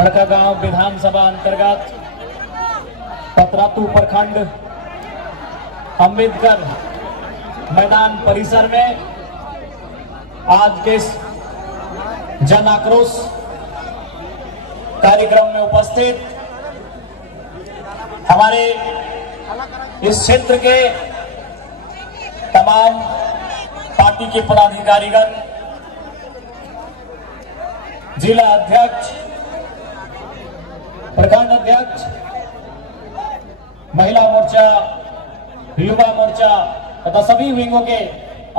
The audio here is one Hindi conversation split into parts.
बड़कागांव विधानसभा अंतर्गत पतरातू प्रखंड अंबेडकर मैदान परिसर में आज के इस जन आक्रोश कार्यक्रम में उपस्थित हमारे इस क्षेत्र के तमाम पार्टी के पदाधिकारीगण, जिला अध्यक्ष, प्रखंड अध्यक्ष, महिला मोर्चा, युवा मोर्चा तथा सभी विंगों के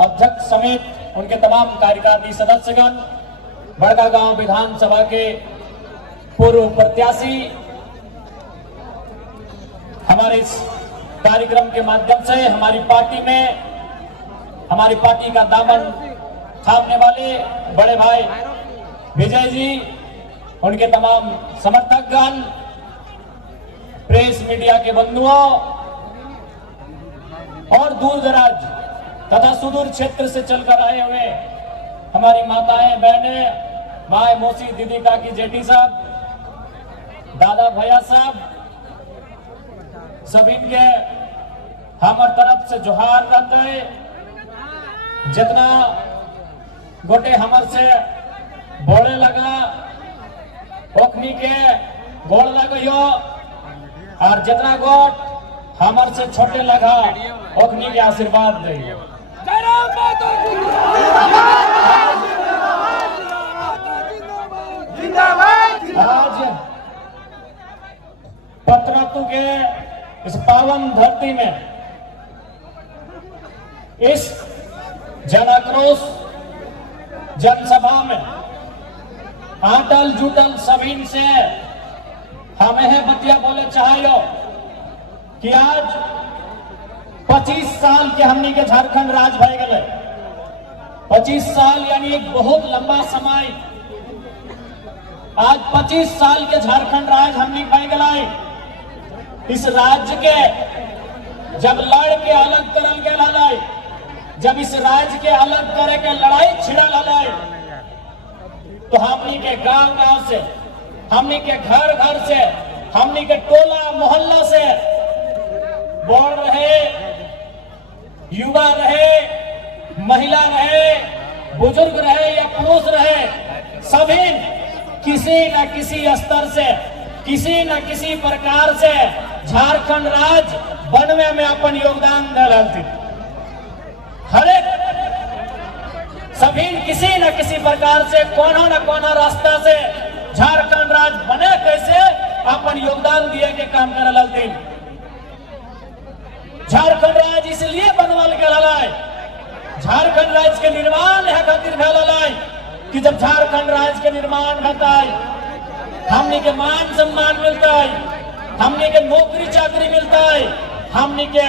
अध्यक्ष समेत उनके तमाम कार्यकारी सदस्यगण, बड़कागांव विधानसभा के पूर्व प्रत्याशी, हमारे इस कार्यक्रम के माध्यम से हमारी पार्टी का दामन थामने वाले बड़े भाई विजय जी, उनके तमाम समर्थकगण, प्रेस मीडिया के बंधुओं और दूर दराज तथा सुदूर क्षेत्र से चलकर आए हुए हमारी माताएं, बहनें, माए, मौसी, दीदी, काकी, जेठी साहब, दादा, भैया साहब, सभी के हमार तरफ से जोहार रहते हैं। जितना गोटे हमर से बोले लगा ओखनी के गोड़ लगो और जितना गोट हमर से छोटे लगा ओखनी के आशीर्वाद दियो। आज पतरातू के इस पावन धरती में इस जन आक्रोश जनसभा में आटल जुटल सभी से हमें बतिया बोले चाहिए कि आज 25 साल के हमनी के झारखंड राज भय गए। 25 साल यानी एक बहुत लंबा समय। आज 25 साल के झारखंड राज हमनी भय गए। इस राज्य के जब लड़ के अलग करल गए, जब इस राज्य के अलग करे के लड़ाई छिड़ल है, तो हमनी के गांव गांव से, हमनी के घर घर से, हमनी के टोला मोहल्ला से बड़ रहे, युवा रहे, महिला रहे, बुजुर्ग रहे या पुरुष रहे, सभी किसी न किसी स्तर से, किसी न किसी प्रकार से झारखंड राज्य बनने में अपन योगदान डालती। हर एक सभी किसी न किसी प्रकार से कोना न कोना रास्ता से झारखंड राज्य बने कैसे अपन योगदान दिए के काम कर ललती। झारखंड राज्य इसलिए बनवल के ललाई, झारखंड राज्य के निर्माण है खातिर भलाई कि जब झारखंड राज्य के निर्माण होता है, हमनी के मान सम्मान मिलता है, हमनी के नौकरी चाकरी मिलता है, हमनी के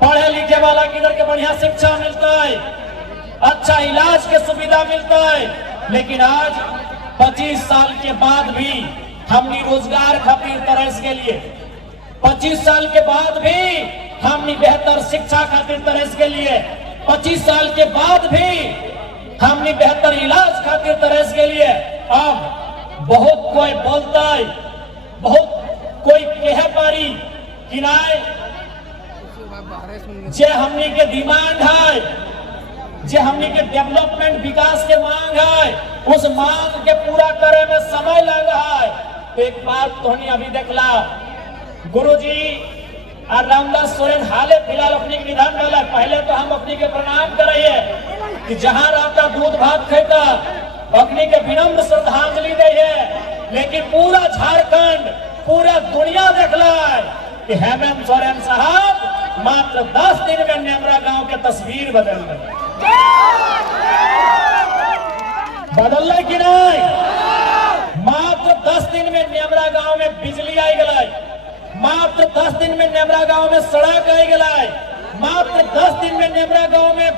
पढ़े लिखे वाला किधर के बढ़िया शिक्षा मिलता है, अच्छा इलाज के सुविधा मिलता है। लेकिन आज 25 साल के बाद भी हमनी रोजगार खातिर तरस के लिए, 25 साल के बाद भी हमनी बेहतर शिक्षा खातिर तरस के लिए, 25 साल के बाद भी हमनी बेहतर इलाज खातिर तरस के लिए अब बहुत कोई बोलता है, बहुत कोई कह पारी कि नाय जे हमनी के डिमांड है, जे हमनी के डेवलपमेंट विकास के मांग है, उस मांग के पूरा करे में समय लग रहा है। तो एक बात तो हमने अभी देखला, गुरुजी और रामदास सोरेन हाले फिलहाल अपनी निधन डाला। पहले तो हम अपनी के प्रणाम करिए कि जहां रहता दूध भात खाता, अपनी के विनम्र श्रद्धांजलि दे। लेकिन पूरा झारखंड, पूरा दुनिया देखला कि हेमंत सोरेन साहब मात्र 10 दिन में नेमरा गांव के तस्वीर बदल गई। बदल कि नहीं? मात्र 10 दिन में नेमरा गांव में बिजली आई गई, मात्र 10 दिन में नेमरा गांव में सड़क आई गई, मात्र 10 दिन में नेमरा गांव में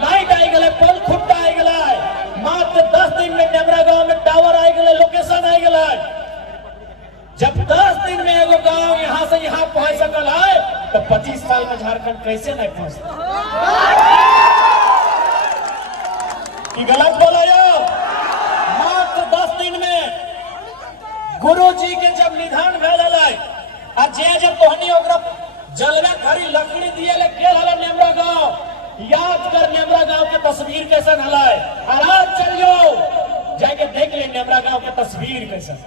लाइट आई गई, पोल खुट्टा आई गई, मात्र 10 दिन में नेमरा गांव में टावर आई गई, लोकेशन आई गई। जब 10 दिन में एगो गांव यहाँ से यहाँ पहुंच सकल है, तो 25 साल में झारखंड कैसे नहीं पहुंचता? गलत बोला यो। मात्र 10 दिन में आज कर नेमरा गांव के तस्वीर कैसन हलाय, और आज चल जाओ जाके देख ले नेमरा गांव के तस्वीर कैसन।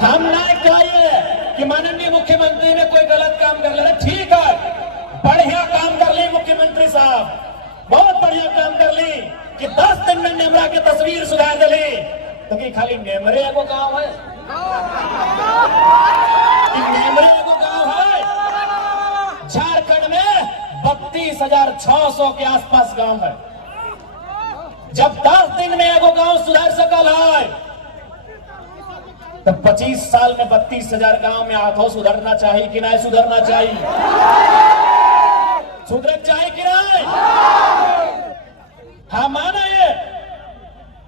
हम नहीं कहिए कि माननीय मुख्यमंत्री ने कोई गलत काम कर लिया, ठीक है, बढ़िया काम कर ली मुख्यमंत्री साहब, बहुत बढ़िया काम कर ली कि 10 दिन में नेमरा की तस्वीर सुधार दिली। तो कि खाली नेमरे एगो गांव है, कि नेमरे एगो गांव है? झारखंड में 32,600 के आसपास गांव है। जब 10 दिन में एगो गांव सुधार सकल है तो 25 साल में 32,000 गांव में आधो सुधरना चाहिए कि नहीं सुधरना चाहिए? सुधर चाहिए कि नहीं? हाँ, माना ये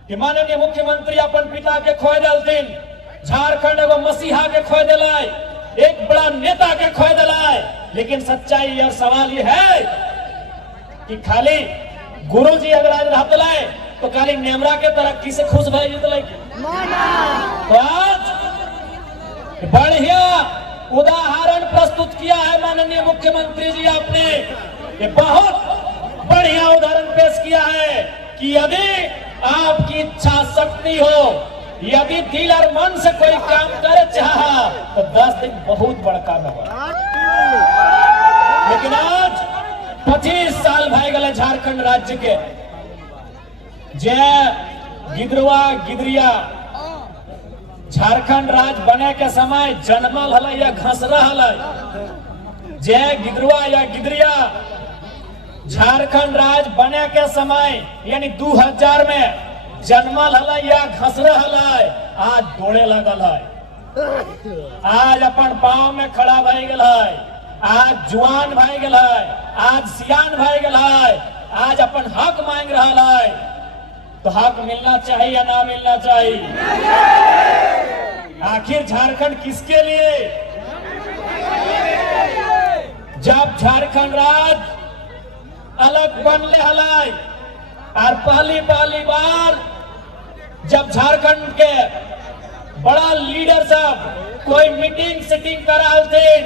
कि माननीय मुख्यमंत्री अपन पिता के खोए दिलथिन, झारखंड एगो मसीहा के खोए दिलाय, एक बड़ा नेता के खोए दिलाय, लेकिन सच्चाई यह सवाल ये है कि खाली गुरुजी अगर आज रहते तो खाली नेमरा के तरक्की से खुश भय जितले। तो आज बढ़िया उदाहरण प्रस्तुत किया है माननीय मुख्यमंत्री जी आपने, ये बहुत बढ़िया उदाहरण पेश किया है कि यदि आपकी इच्छा शक्ति हो, यदि दिल और मन से कोई काम करे चाहा तो 10 दिन बहुत बड़ा काम होगा। लेकिन आज 25 साल भय गए झारखंड राज्य के, जे गिदरवा गिदरिया झारखंड राज्य बने के समय जन्मल हल या घसरा हल, जे गिदरवा या गिदरिया झारखंड राज्य बने के समय यानी 2000 में जन्मल हल या घसरा हल, आज दौड़े लगल है, आज अपन पांव में खड़ा भय गल है, आज जुआन भय गल है, आज सियान भय गल है, आज अपन हक मांग रहा है। तो हक मिलना चाहिए या ना मिलना चाहिए? आखिर झारखंड किसके लिए? जब झारखंड राज्य अलग बनले हलाई और पहली बार जब झारखंड के बड़ा लीडर सब कोई मीटिंग सिटिंग करा थे,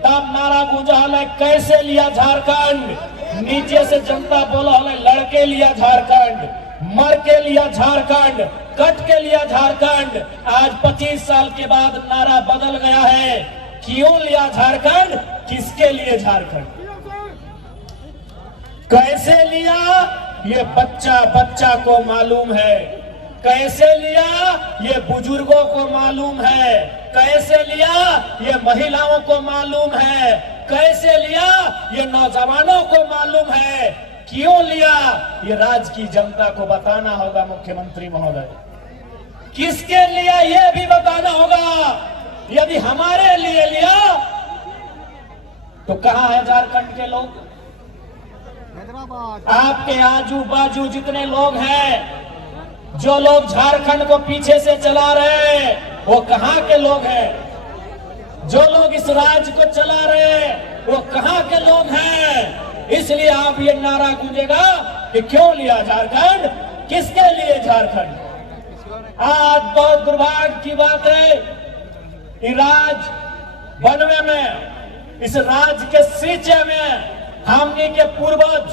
तब नारा गूंजा है कैसे लिया झारखंड, नीचे से जनता बोला है लड़के लिया झारखंड, मर के लिया झारखंड, कट के लिया झारखंड। आज 25 साल के बाद नारा बदल गया है, क्यों लिया झारखंड, किसके लिए झारखंड, कैसे लिया, ये बच्चा बच्चा को मालूम है, कैसे लिया ये बुजुर्गों को मालूम है, कैसे लिया ये महिलाओं को मालूम है, कैसे लिया ये नौजवानों को मालूम है, क्यों लिया ये राज्य की जनता को बताना होगा। मुख्यमंत्री महोदय, किसके लिए ये भी बताना होगा। यदि हमारे लिए लिया तो कहां है झारखंड के लोग? आपके आजू बाजू जितने लोग हैं, जो लोग झारखंड को पीछे से चला रहे हैं, वो कहां के लोग हैं? जो लोग इस राज्य को चला रहे हैं, वो कहां के लोग हैं? इसलिए आप ये नारा गूंजेगा कि क्यों लिया झारखंड, किसके लिए झारखंड। आज बहुत दुर्भाग्य की बात है, इस राज्य बनवे में, इस राज्य के सिंचे में हमनी के पूर्वज,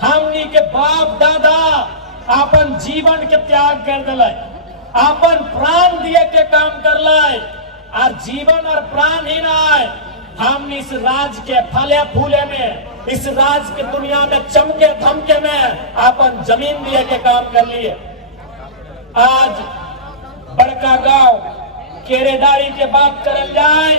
हमनी के बाप दादा अपन जीवन के त्याग कर दिले, अपन प्राण दिए के काम कर ले, और जीवन और प्राण ही ना है, हम इस राज्य के फले फूले में, इस राज्य के दुनिया में चमके धमके में अपन जमीन दिए के काम कर लिए। आज बड़का गांव केरेडारी के बात करल जाए,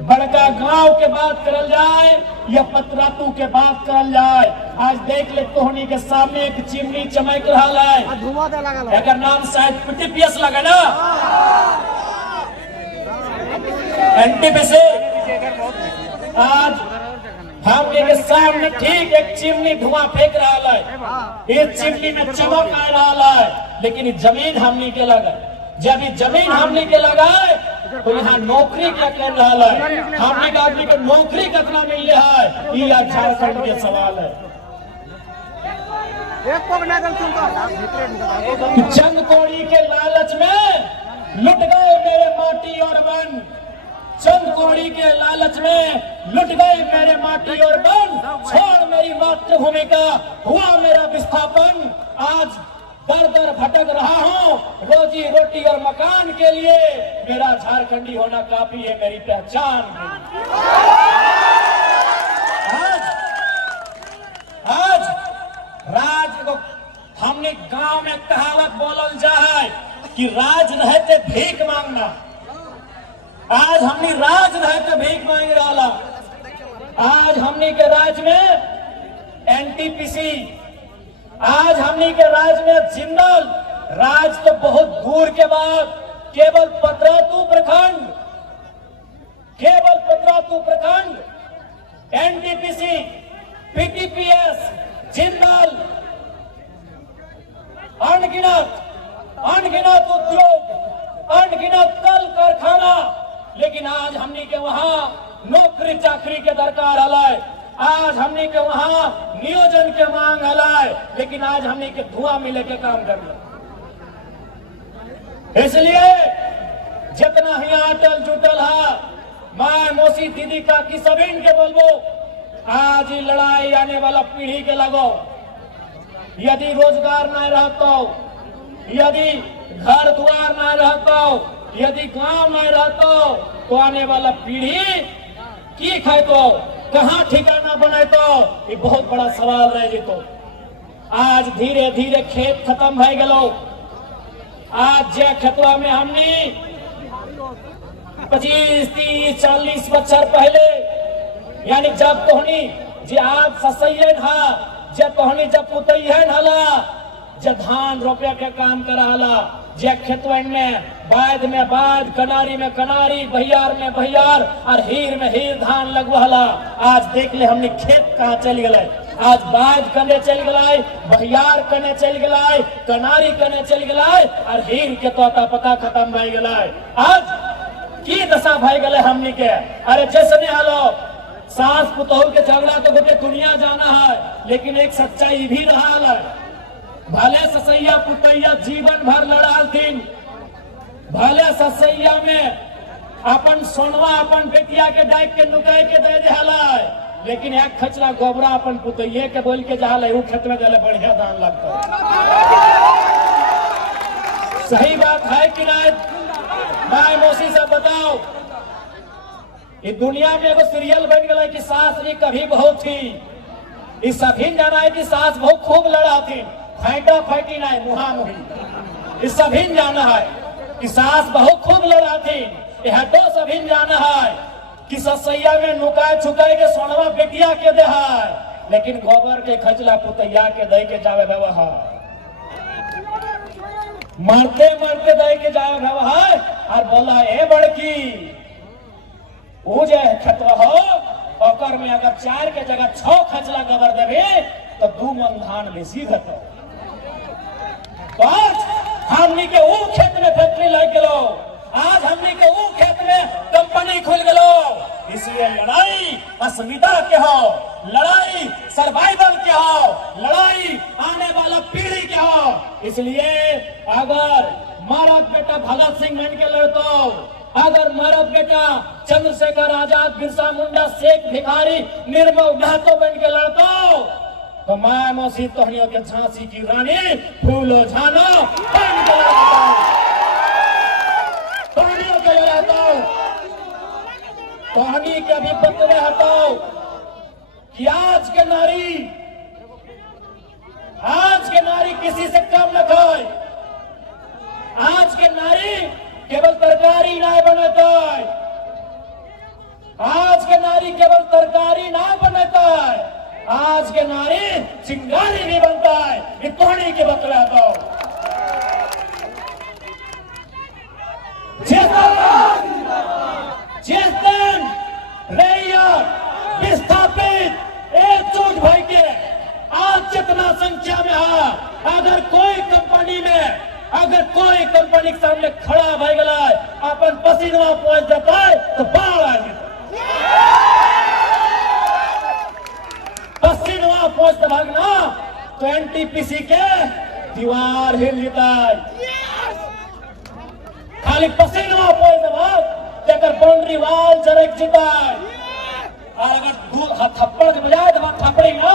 बड़का गांव के बात करल जाए या पतरातू के बात करल जाए, आज देख ले तोहनी के सामने एक चिमनी चमक रहा है, अगर नाम शायद पीटीपीएस लगा ना, एनटीपीसी। आज हम के सामने ठीक एक चिमनी धुआं फेंक रहा है, इस चिमनी में चमक आ रहा है, लेकिन जमीन हमनी के लगा, जब ये जमीन हमनी के लगाए तो यहाँ नौकरी क्या कर रहा है, हमने का आदमी को नौकरी कितना मिल रहा है, ये झारखंड के सवाल है। चंद कौड़ी के लालच में लुट गए मेरे माटी और वन, चंद कौड़ी के लालच में लुट गए मेरे माटी और बन, छोड़ मेरी मातृभूमि का हुआ मेरा विस्थापन। आज दर दर भटक रहा हूँ रोजी रोटी और मकान के लिए, मेरा झारखंडी होना काफी है मेरी पहचान। आज राज को हमने गांव में कहावत बोलल जा है कि राज रहते भीख मांगना। आज हमने राज रहते भीख मांग रहा। आज हमने के राज में एनटीपीसी, आज हमने के राज में जिंदल, राज तो बहुत दूर के बाद केवल पतरातू प्रखंड, केवल पतरातू प्रखंड, एनटीपीसी, पीटीपीएस, जिंदल, अनगिनत उद्योग, अनगिनत कल कारखाना, लेकिन आज हमने के वहां नौकरी चाकरी के दरकार हलाय, आज हमने के वहां नियोजन के मांग हलाय, लेकिन आज हमने के धुआं मिले के काम कर लो। इसलिए जितना ही अटल जुटल है माँ मौसी दीदी का की सभी के बोलबो, आज ही लड़ाई आने वाला पीढ़ी के लगो। यदि रोजगार न रहता, यदि घर द्वार न रहता, यदि गांव में रहता, तो आने वाला पीढ़ी की खाए तो कहाँ ठिकाना बने, तो ये बहुत बड़ा सवाल रह जेतो। आज धीरे धीरे खेत खत्म हो गलो। आज जे खेतवा में हमने 25, 30, 40 बच्चर पहले, यानी जब तोहनी जे आज ससैये था, जब तोहनी जब पुतैये ढाला, जब धान रोपे के काम कराला, जे खेतवन में बाद, कनारी में कनारी, बहियार में बहियार और हीर में हीर धान लगवाला। आज देख ले हमने खेत कहाँ चल गए। आज बाद कने चल गए, बहियार कने चल गए, कनारी कने चल गए और हीर के तोता पता खत्म भई गए। आज की दशा भई गए हमने के। अरे जैसने हालो सास पुतहु के झगड़ा तो गोटे दुनिया जाना है, लेकिन एक सच्चाई भी रहा है। भले ससैया पुतैया जीवन भर लड़ालथिन, भले ससैया में अपन सोनवा अपन बेटिया के डाक के नुकाय के दे दिला, लेकिन एक खचरा गोबरा अपन पुतैये के बोल के जहाँ उ खेत में दिले बढ़िया दान लगता है। सही बात है कि नहीं? माय मौसी से बताओ, ये दुनिया में एगो सीरियल बन गया कि सास जी कभी बहुत थी। इस सभी जाना है कि सास बहुत खूब लड़ा थी, फाइटा फाइटी नहीं, मुहा मुही। इस सभी जाना है कि सास बहुत खूब लड़ा थी। यह तो सभी जाना है कि ससैया में नुकाय छुकाय के सोनवा बेटिया के दे है, लेकिन गोबर के खचला पुतैया के दे के जावे व्यवहार, मरते मरते दे के जावे व्यवहार। और बोला ए बड़की वो जे खतवा हो ओकर में अगर 4 के जगह 6 खचला गोबर देवे तो 2 मन धान बेसी घटो। आज हमनी के वो खेत में फैक्ट्री लग गलो, आज हमनी के वो खेत में कंपनी खुल गलो। इसलिए लड़ाई अस्मिता के हो, लड़ाई सर्वाइवल के हो, लड़ाई आने वाला पीढ़ी के हो। इसलिए अगर मरद बेटा भगत सिंह बन के लड़तो, अगर मरद बेटा चंद्रशेखर आजाद, बिरसा मुंडा, शेख भिखारी, निर्मल महतो बन के लड़तो, तो माया मौसी तोहनियों के झांसी की रानी फूलो झानो बन के लड़तो, तोहनियों के लड़तो। तोहनी के भी बतरे हटाओ कि आज के नारी किसी से कम न खाए। आज के नारी केवल तरकारी ना बनता है, आज के नारी केवल तरकारी ना बनता है, आज के नारी चिंगारी भी बनता है। इतनी के बतला दो जिस दिन रैयत विस्थापित एकजुट भाई के आज जितना संख्या में है, अगर कोई कंपनी में अगर कोई कंपनी के सामने खड़ा भाई गला अपन पसीनवा पहुंच जाता है तो बाढ़ आ जाता, पसीनवा पहुंच भागना तो एनटीपीसी के दीवार हिल जाता है। खाली पसीनवा पहुंच भाग तो जकर बाउंड्री वाल जरक जीता और अगर थप्पड़ बजाए तो थप्पड़ी ना,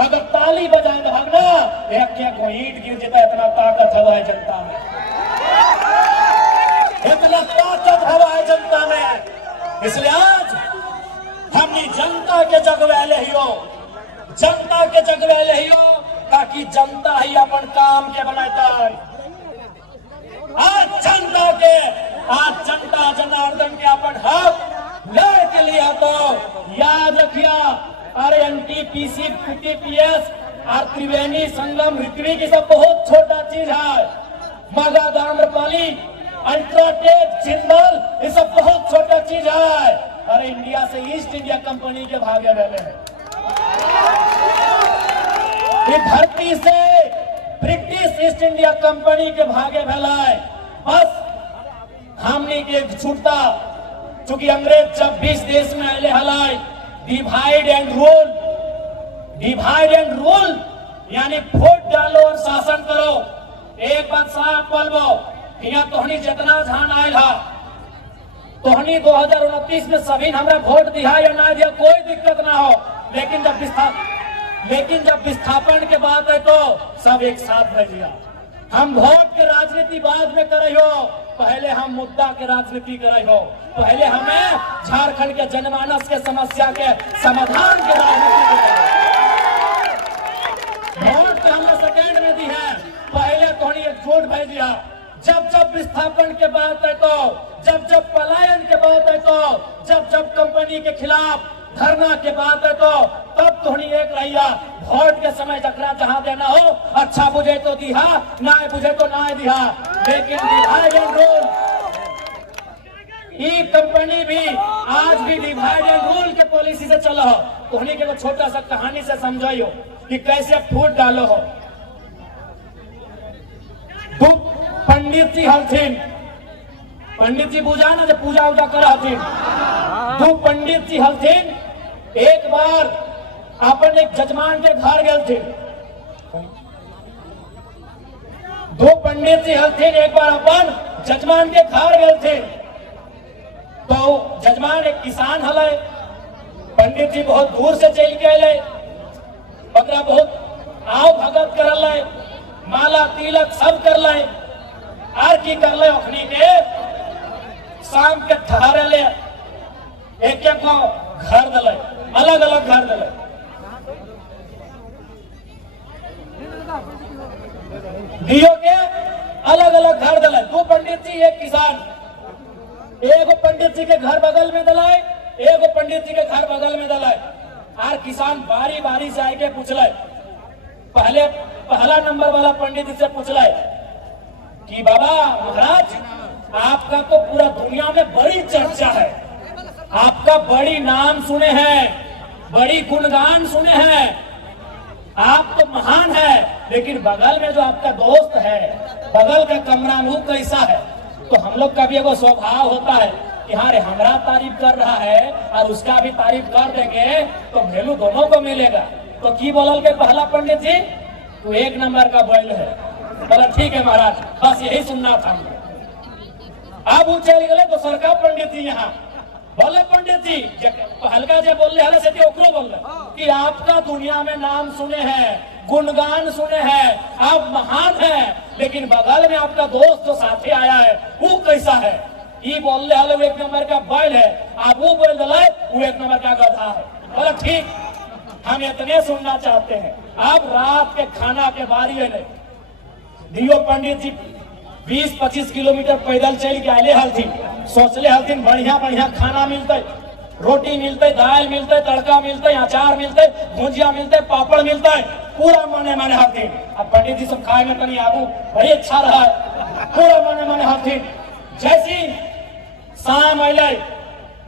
अगर ताली बजाए तो भागना, एक क्या कोई ईंट गिर जाता, इतना ताकत हवा है जनता में, इतना ताकत हवा है जनता में। इसलिए आज हमने जनता के जगवेले हियो, जनता के जगवेले हियो, ताकि जनता ही अपन काम के बनाता है। आज जनता जनार्दन के अपन हक लड़ के लिए तो याद रखिया, अरे एनटीपीसी पीटीपीएस और त्रिवेणी संगम ऋत्विक की सब बहुत छोटा चीज है, मगध आम्रपाली अल्ट्राटेक जिंदल ये सब बहुत छोटा चीज है। अरे इंडिया से ईस्ट इंडिया कंपनी के भागे रहे हैं, ये धरती से ब्रिटिश ईस्ट इंडिया कंपनी के भागे फैलाए। बस हमने के छूटता, चूंकि अंग्रेज जब 20 देश में आए हलाए, डिवाइड एंड रूल यानी वोट डालो और शासन करो। एक बात साफ बोलबो, यहाँ तोहनी जितना झान आयल हा, तोहनी 2029 में सभी हमरा वोट दिया या ना दिया कोई दिक्कत ना हो, लेकिन जब विस्थापन के बात है तो सब एक साथ रह दिया। हम वोट के राजनीति बाद में करे हो, पहले हम मुद्दा के राजनीति करे हो, पहले हमें झारखंड के जनमानस के समस्या के समाधान के राजनीति करे। वोट तो हमने सेकेंड में दी है, पहले थोड़ी एक वोट भेज दिया। जब विस्थापन के बात है तो, जब पलायन के बात है तो, जब कंपनी के खिलाफ धरना के बात है तो, तब थोड़ी एक रहिया। वोट के समय जकरा जहां देना हो, अच्छा बुझे तो दिहा, ना बुझे तो ना दिहा, लेकिन डिवाइड एंड रूल, ये कंपनी भी आज भी डिवाइड एंड रूल के पॉलिसी से चलो हो। तोहनी के छोटा सा कहानी से समझाइयो कि कैसे फूट डालो हो। पंडित जी हलथिन, पंडित जी पूजा ना जब पूजा उजा कर हथिन, दो पंडित जी हलथिन, एक बार अपन एक जजमान के घर गए थे। दो पंडित जी हलथिन, एक बार अपन जजमान के घर गए थे। तो जजमान एक किसान हल, पंडित जी बहुत दूर से चल के अले, बकरा बहुत आओ भगत कर ले, माला तिलक सब कर ले, आर की कर ले, अखनी के शाम के ठहरे ले, एक एक को घर दले, अलग अलग घर दले। दियो के अलग अलग घर दले, दो पंडित जी एक किसान, एक पंडित जी के घर बगल में दलाए, एक पंडित जी के घर बगल में दलाए। आर किसान बारी बारी से आके पूछले, पहला नंबर वाला पंडित जी से पूछले कि बाबा महाराज, आपका तो पूरा दुनिया में बड़ी चर्चा है, आपका बड़ी नाम सुने हैं, बड़ी गुणगान सुने हैं, आप तो महान है, लेकिन बगल में जो आपका दोस्त है, बगल का कमरानू कैसा है? तो हम लोग का भी एगो स्वभाव होता है कि हाँ रे, हमारा तारीफ कर रहा है और उसका भी तारीफ कर देंगे तो वैल्यू दोनों को मिलेगा। तो की बोलल के पहला पंडित जी, तो एक नंबर का बैल है। बोला ठीक है महाराज, बस यही सुनना था। अब वो चल गए तो सरकार पंडित जी यहाँ बोले, पंडित जी हल्का जे बोल रहे से ओकरो बोल रहे कि आपका दुनिया में नाम सुने हैं, गुणगान सुने हैं, आप महान हैं, लेकिन बगल में आपका दोस्त जो साथी आया है वो कैसा है? ये बोल रहे वो एक नंबर का बैल है, आप वो बोल रहे वो एक नंबर का गधा है। बोला ठीक, हम इतने सुनना चाहते हैं। अब रात के खाना के बारी है, दियो पंडित जी 20-25 किलोमीटर पैदल चल के आए हलथिन, सोचले हलथिन बढ़िया बढ़िया खाना मिलते, रोटी मिलते, दाल मिलते, तड़का मिलते, अचार मिलते, भुजिया मिलते, पापड़ मिलते, पूरा मने मने हलथिन। अब पंडित जी सब खाए में तनी आगू बड़ी अच्छा रहा है, पूरा मने मने हलथिन। जैसी शाम अले,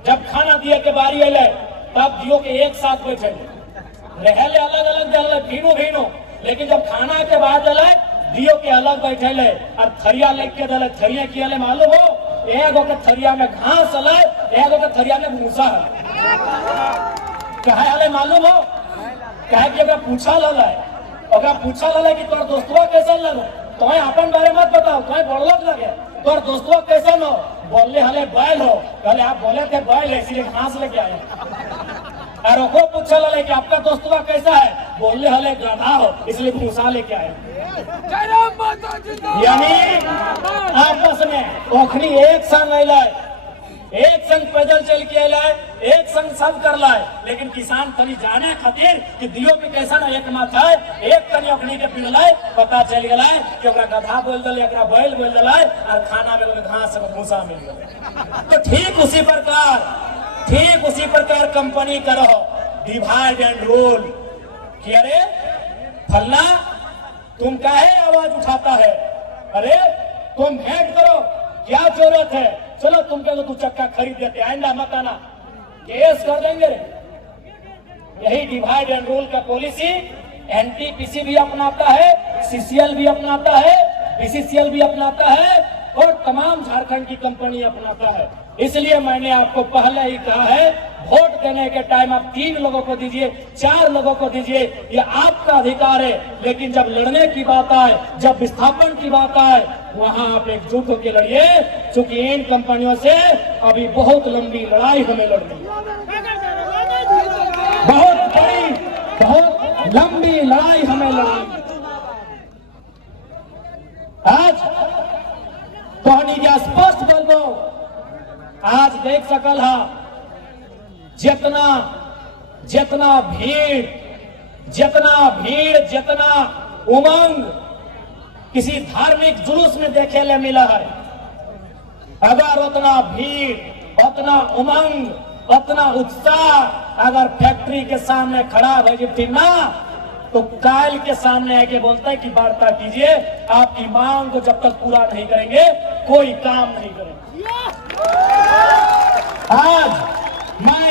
जब खाना दिए के बारी अले, तब दियो के एक साथ बैठे रहले, अलग अलग दल भीनो भीनो, लेकिन जब खाना के बाद अले दियो के अलग बैठे ले और थरिया लेके दले। थरिया की अले मालूम हो, एगो के थरिया में घास अले, एगो के थरिया में भूसा है। कहे अले मालूम हो, कहे कि अगर पूछा लले, अगर पूछा लले कि तोर दोस्तवा कैसा लगो, तुम्हें अपन बारे मत बताओ, तुम्हें बड़लोक लगे, और दोस्तों कैसे हो? बोले हले बैल हो। कहले आप बोले थे बैल है इसलिए घास लेके आए। और को पूछा लले कि आपका दोस्तवा कैसा है? बोले हले गधा हो इसलिए भूसा लेके आए। यानी आपस में ओखनी एक संग अलाय, एक संग पैदल चल के अलाय, एक संग सब कर लाए, लेकिन किसान तनी जाने खातिर कि दियो में कैसा ना एक माथा है, एक तनी ओखनी के पीड़ लाए, पता चल गया कि ओकरा गधा बोल दल, एकरा बैल बोल दल, और खाना में घास भूसा मिल गया। तो ठीक उसी प्रकार कंपनी करो डिवाइड एंड रूल कि अरे फलना तुम काहे आवाज उठाता है, अरे तुम भेंट करो, क्या जरूरत है, चलो तुमके तो 2 चक्का खरीद देते, आइंदा मत आना, केस कर देंगे रे। यही डिवाइड एंड रूल का पॉलिसी एनटीपीसी भी अपनाता है, सीसीएल भी अपनाता है, बीसीसीएल भी अपनाता है और तमाम झारखंड की कंपनी अपनाता है। इसलिए मैंने आपको पहले ही कहा है, वोट देने के टाइम आप 3 लोगों को दीजिए, 4 लोगों को दीजिए, ये आपका अधिकार है, लेकिन जब लड़ने की बात आए, जब विस्थापन की बात आए, वहां आप एकजुट होकर लड़िए, क्योंकि इन कंपनियों से अभी बहुत लंबी लड़ाई हमें लड़नी है, बहुत बड़ी, बहुत लंबी लड़ाई हमें लड़नी है। आज तो स्पष्ट बोलो, आज देख सकल है जितना भीड़, जितना उमंग किसी धार्मिक जुलूस में देखे ले मिला है, अगर उतना भीड़, उतना उमंग, उतना उत्साह अगर फैक्ट्री के सामने खड़ा हो ना, तो काल के सामने आके बोलता है कि वार्ता कीजिए, आपकी मांग को जब तक पूरा नहीं करेंगे कोई काम नहीं करेंगे। आज मैं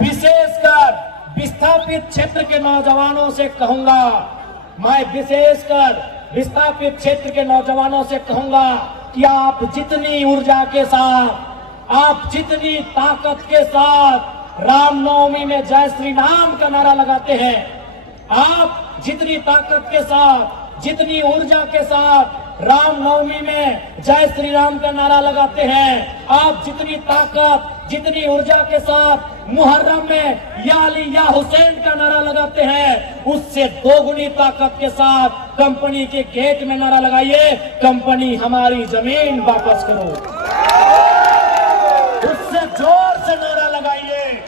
विशेषकर विस्थापित क्षेत्र के नौजवानों से कहूंगा, मैं विशेषकर विस्थापित क्षेत्र के नौजवानों से कहूंगा कि आप जितनी ऊर्जा के साथ, आप जितनी ताकत के साथ रामनवमी में जय श्री राम का नारा लगाते हैं, आप जितनी ताकत के साथ, जितनी ऊर्जा के साथ रामनवमी में जय श्री राम का नारा लगाते हैं, आप जितनी ताकत, जितनी ऊर्जा के साथ मुहर्रम में या अली या हुसैन का नारा लगाते हैं, उससे 2 गुनी ताकत के साथ कंपनी के गेट में नारा लगाइए, कंपनी हमारी जमीन वापस करो। उससे जोर से नारा लगाइए।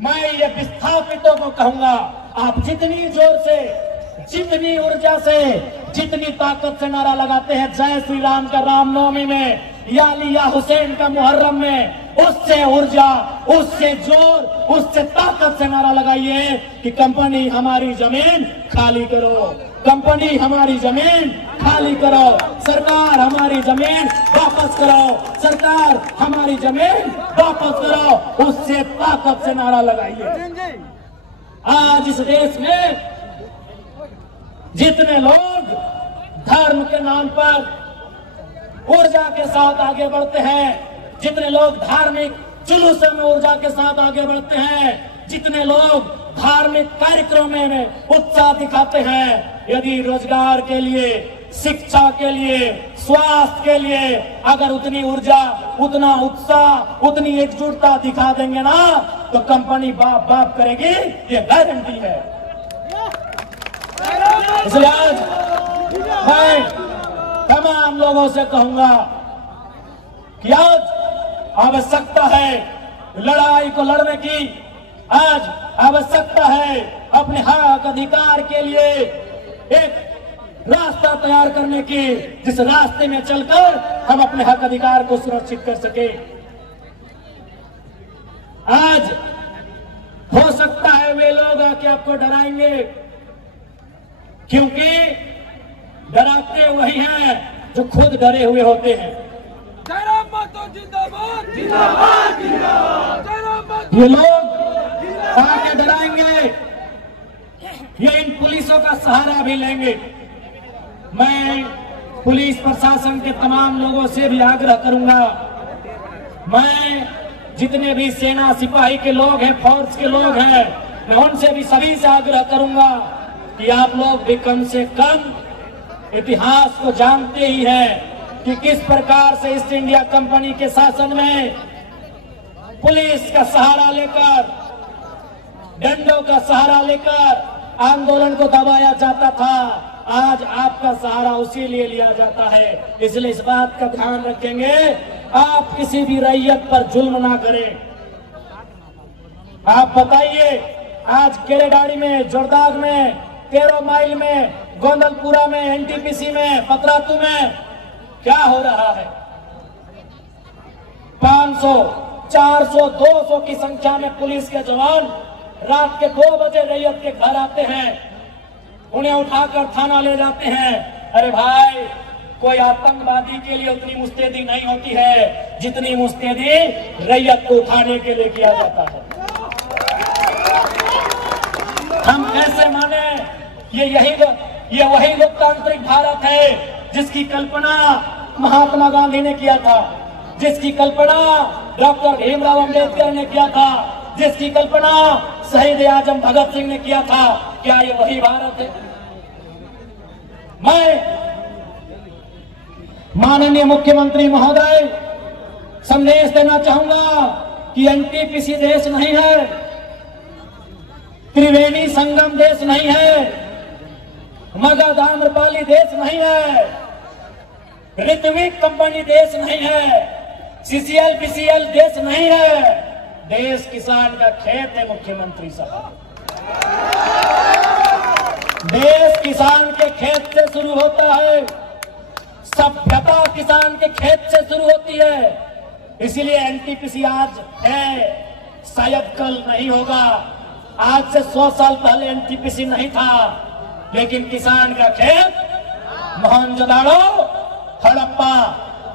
मैं ये विस्थापितों को कहूंगा, आप जितनी जोर से, जितनी ऊर्जा से, जितनी ताकत से नारा लगाते हैं जय श्री राम का रामनवमी में या अली या हुसैन का मुहर्रम में, उससे ऊर्जा, उससे जोर, उससे ताकत से नारा लगाइए कि कंपनी हमारी जमीन खाली करो, कंपनी हमारी जमीन खाली करो, सरकार हमारी जमीन वापस करो, सरकार हमारी जमीन वापस करो, उससे ताकत से नारा लगाइए। आज इस देश में जितने लोग धर्म के नाम पर ऊर्जा के साथ आगे बढ़ते हैं, जितने लोग धार्मिक जुलूस में ऊर्जा के साथ आगे बढ़ते हैं, जितने लोग धार्मिक कार्यक्रमों में उत्साह दिखाते हैं, यदि रोजगार के लिए, शिक्षा के लिए, स्वास्थ्य के लिए अगर उतनी ऊर्जा, उतना उत्साह, उतनी एकजुटता दिखा देंगे ना, तो कंपनी बाप बाप करेगी, ये गारंटी है। इसलिए आज मैं तमाम लोगों से कहूंगा कि आज आवश्यकता है लड़ाई को लड़ने की, आज आवश्यकता है अपने हक अधिकार के लिए एक रास्ता तैयार करने की, जिस रास्ते में चलकर हम अपने हक अधिकार को सुरक्षित कर सके। आज हो सकता है वे लोग आके आपको डराएंगे, क्योंकि डराते वही हैं जो खुद डरे हुए होते हैं। ये लोग आके डराएंगे, ये इन पुलिसों का सहारा भी लेंगे। मैं पुलिस प्रशासन के तमाम लोगों से भी आग्रह करूंगा, मैं जितने भी सेना सिपाही के लोग हैं, फोर्स के लोग हैं, मैं उनसे भी सभी से आग्रह करूंगा कि आप लोग भी कम से कम इतिहास को जानते ही हैं कि किस प्रकार से ईस्ट इंडिया कंपनी के शासन में पुलिस का सहारा लेकर, डंडों का सहारा लेकर आंदोलन को दबाया जाता था। आज आपका सहारा उसी लिए लिया जाता है। इसलिए इस बात का ध्यान रखेंगे, आप किसी भी रैयत पर जुल्म ना करें। आप बताइए, आज केरेडाड़ी में, जोरदाग में, 13 माइल में, गोंदलपुरा में, एनटीपीसी में, पतरातू में क्या हो रहा है? 500, 400, 200 की संख्या में पुलिस के जवान रात के 2 बजे रैयत के घर आते हैं, उन्हें उठाकर थाना ले जाते हैं। अरे भाई, कोई आतंकवादी के लिए उतनी मुस्तैदी नहीं होती है जितनी मुस्तैदी रैयत को उठाने के लिए किया जाता है। हम कैसे माने? ये वही लोकतांत्रिक भारत है जिसकी कल्पना महात्मा गांधी ने किया था, जिसकी कल्पना डॉक्टर भीमराव अंबेडकर ने किया था, जिसकी कल्पना शहीद आजम भगत सिंह ने किया था। क्या ये वही भारत है? मैं माननीय मुख्यमंत्री महोदय संदेश देना चाहूंगा कि एनटीपीसी देश नहीं है, त्रिवेणी संगम देश नहीं है, मगध आम्रपाली देश नहीं है, ऋत्विक कंपनी देश नहीं है, सीसीएल पीसीएल देश नहीं है। देश किसान का खेत है मुख्यमंत्री साहब। देश किसान के खेत से शुरू होता है, सभ्यता किसान के खेत से शुरू होती है। इसलिए एनटीपीसी आज है, शायद कल नहीं होगा। आज से 100 साल पहले एनटीपीसी नहीं था, लेकिन किसान का खेत Mohenjodaro, Harappa,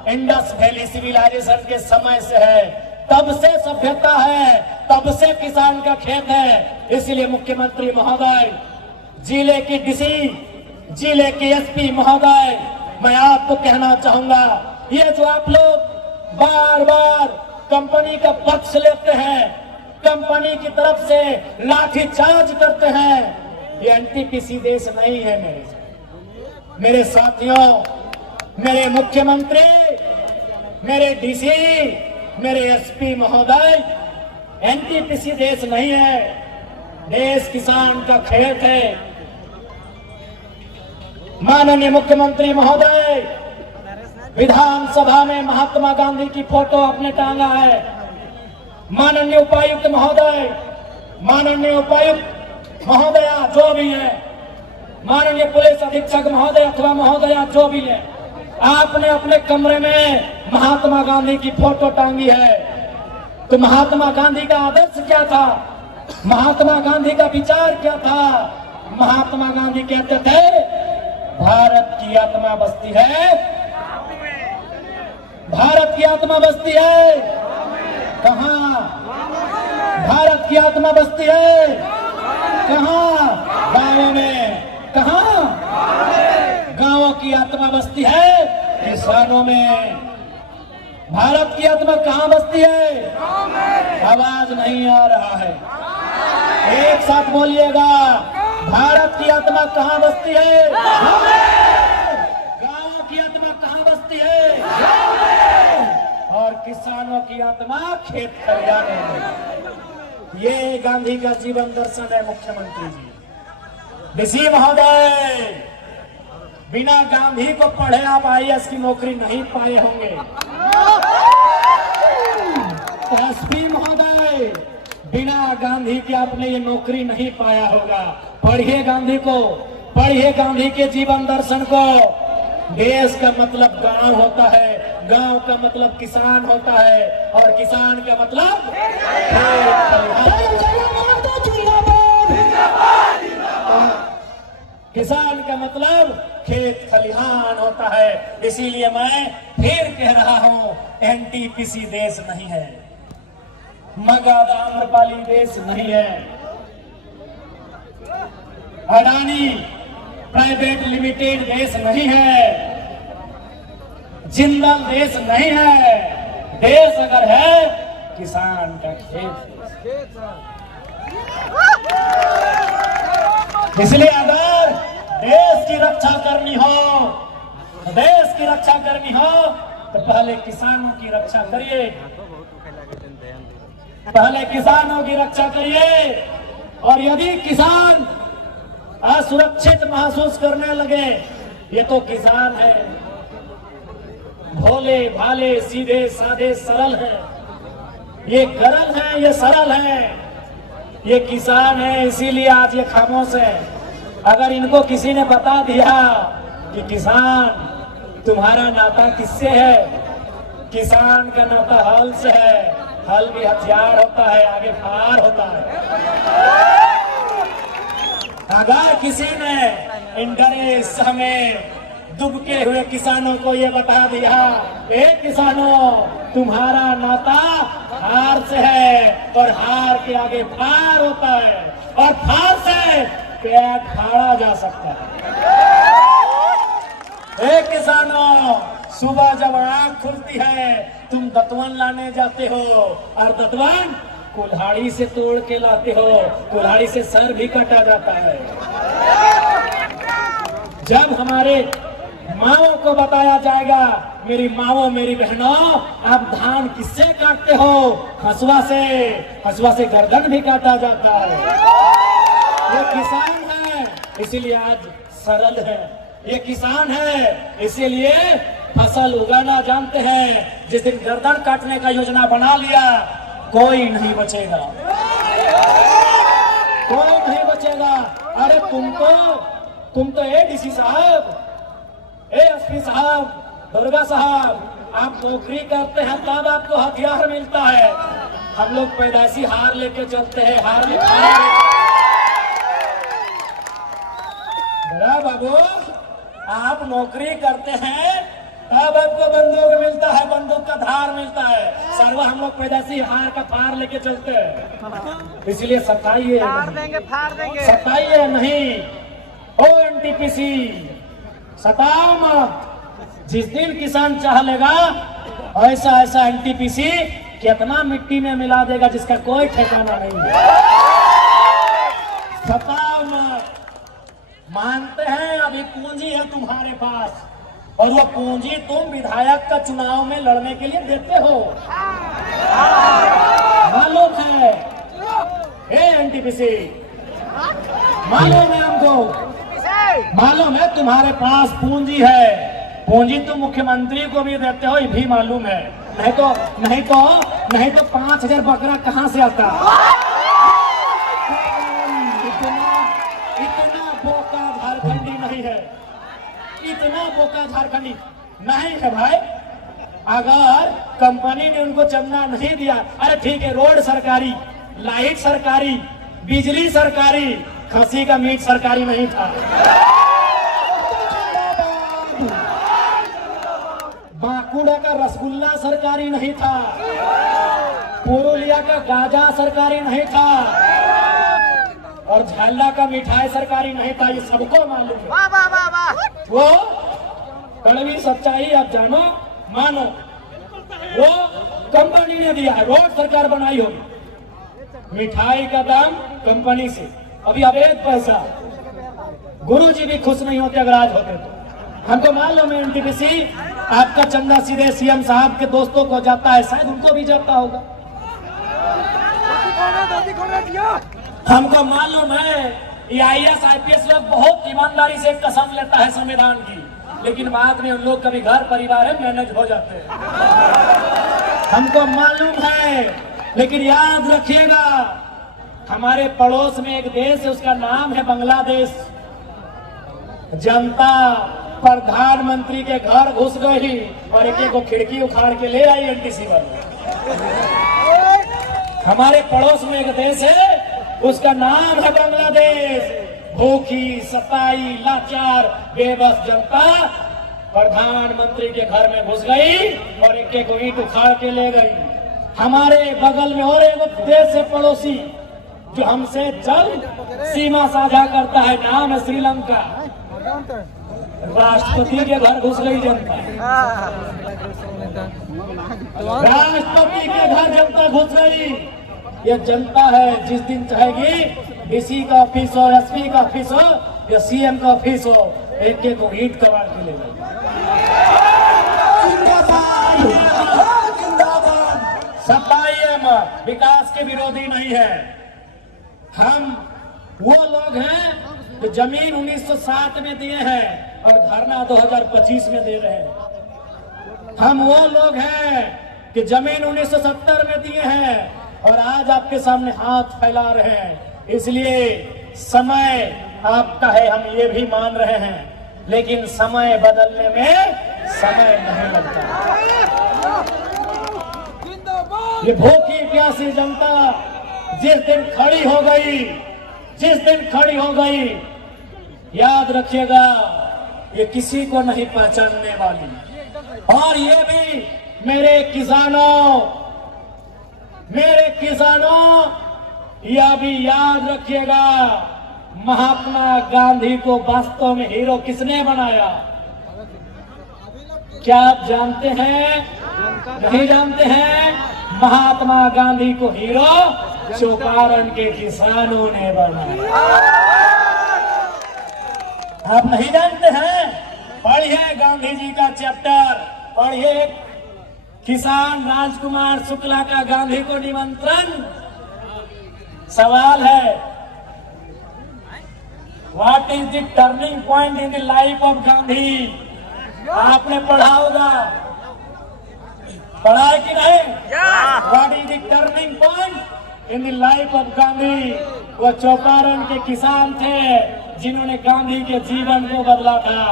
Indus Valley Civilisation के समय से है। तब से सभ्यता है, तब से किसान का खेत है। इसलिए मुख्यमंत्री महोदय, जिले की डीसी, जिले के एसपी महोदय, मैं आपको कहना चाहूंगा, ये जो आप लोग बार बार कंपनी का पक्ष लेते हैं, कंपनी की तरफ से लाठीचार्ज करते हैं, ये एनटीपीसी देश नहीं है। मेरे साथियों, मेरे मुख्यमंत्री, मेरे डीसी, मेरे एसपी महोदय, एनटीपीसी देश नहीं है, देश किसान का खेत है। माननीय मुख्यमंत्री महोदय विधानसभा में महात्मा गांधी की फोटो आपने टांगा है। माननीय उपायुक्त महोदय, माननीय उपायुक्त महोदया जो भी है, माननीय पुलिस अधीक्षक महोदय अथवा महोदया जो भी है, आपने अपने कमरे में महात्मा गांधी की फोटो टांगी है। तो महात्मा गांधी का आदर्श क्या था? महात्मा गांधी का विचार क्या था? महात्मा गांधी कहते थे, भारत की आत्मा बसती है, भारत की आत्मा बसती है कहां? भारत की आत्मा बसती है कहां? गांवों में। कहां? गांवों की आत्मा बसती है किसानों में। भारत की आत्मा कहां बसती है? आवाज नहीं आ रहा है, एक साथ बोलिएगा। भारत की आत्मा कहां बसती है? गांवों की आत्मा कहां बसती है? और किसानों की आत्मा खेत खलिहानों में। ये गांधी का जीवन दर्शन है मुख्यमंत्री जी। डीसी महोदय, बिना गांधी को पढ़े आप आईएएस की नौकरी नहीं पाए होंगे। एसपी महोदय, बिना गांधी के आपने ये नौकरी नहीं पाया होगा। पढ़िए गांधी को, पढ़िए गांधी के जीवन दर्शन को। देश का मतलब गांव होता है, गांव का मतलब किसान होता है, और किसान का मतलब किसान का मतलब खेत खलिहान होता है। इसीलिए मैं फिर कह रहा हूं, एनटीपीसी देश नहीं है, मगध आम्रपाली देश नहीं है, अडानी प्राइवेट लिमिटेड देश नहीं है, जिंदल देश नहीं है। देश अगर है, किसान का खेत। इसलिए अगर देश की रक्षा करनी हो, देश की रक्षा करनी हो तो पहले किसानों की रक्षा करिए, पहले किसानों की रक्षा करिए। और यदि किसान असुरक्षित महसूस करने लगे, ये तो किसान है, भोले भाले सीधे साधे सरल है, ये गरल है, ये सरल है, ये किसान है, इसीलिए आज ये खामोश है। अगर इनको किसी ने बता दिया कि किसान तुम्हारा नाता किससे है, किसान का नाता हल से है, हल भी हथियार होता है, आगे फार होता है। अगर किसी ने इन गणेश हमें दुबके हुए किसानों को ये बता दिया, ए किसानों तुम्हारा नाता हार से है और हार के आगे फार होता है और फार से पेट फाड़ा जा सकता है। ए किसानों, सुबह जब आंख खुलती है तुम दतवन लाने जाते हो और दतवन कुल्हाड़ी से तोड़ के लाते हो, कुल्हाड़ी से सर भी काटा जाता है। जब हमारे माओ को बताया जाएगा, मेरी माओ मेरी बहनों आप धान किससे काटते हो, हसुआ से, हसुआ से गर्दन भी काटा जाता है। ये किसान है इसीलिए आज सरल है, ये किसान है इसीलिए फसल उगाना जानते हैं। जिस दिन गर्दन काटने का योजना बना लिया कोई नहीं बचेगा, कोई नहीं बचेगा। अरे तुम तो एडीसी साहब, एएसपी साहब, दुर्गा साहब, आप नौकरी करते हैं तब आपको हथियार मिलता है। हम लोग पैदाइशी हार लेके चलते हैं, हार बड़ा बाबू आप नौकरी करते हैं तब आपको बंदूक मिलता है, बंदूक का धार मिलता है। सर्वा हम लोग पैदाइशी हार का फार लेके चलते हैं, इसलिए सताइए, फाड़ देंगे, सताइए नहीं। ओ एनटीपीसी सताओ मत। जिस दिन किसान चाह लेगा ऐसा ऐसा एनटीपीसी कितना मिट्टी में मिला देगा जिसका कोई ठिकाना नहीं है। सताओ मत। मानते हैं अभी पूंजी है तुम्हारे पास और वो पूंजी तुम विधायक का चुनाव में लड़ने के लिए देते हो, मालूम है। एनटीपीसी मालूम है हमको, मालूम है तुम्हारे पास पूंजी है, पूंजी तुम मुख्यमंत्री को भी देते हो, ये भी मालूम है। नहीं तो 5,000 बकरा कहां से आता। इतना बोका झारखंडी नहीं है, इतना बोका झारखंडी नहीं है भाई। अगर कंपनी ने उनको चंदा नहीं दिया, अरे ठीक है, रोड सरकारी, लाइट सरकारी, बिजली सरकारी, खसी का मीट सरकारी नहीं था, बांकुड़ा का रसगुल्ला सरकारी नहीं था, पुरुलिया का गाजा सरकारी नहीं था और झालदा का मिठाई सरकारी नहीं था। ये सबको मालूम है। वाह वाह वाह वाह। वो कड़वी सच्चाई आप जानो मानो, वो कंपनी ने दिया है, रोड सरकार बनाई होगी, मिठाई का दाम कंपनी से, अभी अवैध पैसा। गुरुजी भी खुश नहीं होते अगर आज होते तो। हमको मालूम है एनटीपीसी आपका चंदा सीधे सीएम साहब के दोस्तों को जाता है, शायद उनको भी जाता होगा। हमको मालूम है ये IAS IPS लोग बहुत ईमानदारी से कसम लेता है संविधान की, लेकिन बाद में उन लोग कभी घर परिवार है मैनेज हो जाते हैं। हमको मालूम है, लेकिन याद रखिएगा हमारे पड़ोस में एक देश है, उसका नाम है बांग्लादेश। जनता प्रधानमंत्री के घर घुस गई और एक एक खिड़की उखाड़ के ले आई एनटीसी वाले। हमारे पड़ोस में एक देश है, उसका नाम है बांग्लादेश। भूखी सताई लाचार बेबस जनता प्रधानमंत्री के घर में घुस गई और एक एक ईंट उखाड़ के ले गई। हमारे बगल में और एक देश है पड़ोसी जो हमसे जल सीमा साझा करता है, नाम है श्रीलंका। राष्ट्रपति के घर घुस गई जनता, राष्ट्रपति के घर जनता घुस गई। ये जनता है जिस दिन चाहेगी डीसी का ऑफिस हो, एसपी का ऑफिस हो, या सीएम का ऑफिस हो, एक एक को ईंट कबाड़ के ले जाए। सत्ताइए मत, विकास के विरोधी नहीं है। हम वो लोग हैं जो जमीन 1960 में दिए हैं और धरना 2025 में दे रहे हैं। हम वो लोग हैं कि जमीन 1970 में दिए हैं और आज आपके सामने हाथ फैला रहे हैं। इसलिए समय आपका है, हम ये भी मान रहे हैं, लेकिन समय बदलने में समय नहीं लगता। ये भूखी प्यासी जनता जिस दिन खड़ी हो गई, जिस दिन खड़ी हो गई, याद रखिएगा ये किसी को नहीं पहचानने वाली। और ये भी मेरे किसानों यह भी याद रखिएगा, महात्मा गांधी को वास्तव में हीरो किसने बनाया? क्या आप जानते हैं? नहीं जानते हैं? महात्मा गांधी को हीरो चौपारण के किसानों ने बनाया। आप नहीं जानते हैं? पढ़िए गांधी जी का चैप्टर, पढ़िए किसान राजकुमार शुक्ला का गांधी को निमंत्रण। सवाल है, what is the turning point in the life of Gandhi? आपने पढ़ा होगा, पढ़ा है कि नहीं? What is the turning point in the life of Gandhi? वो चौपारण के किसान थे जिन्होंने गांधी के जीवन को बदला था।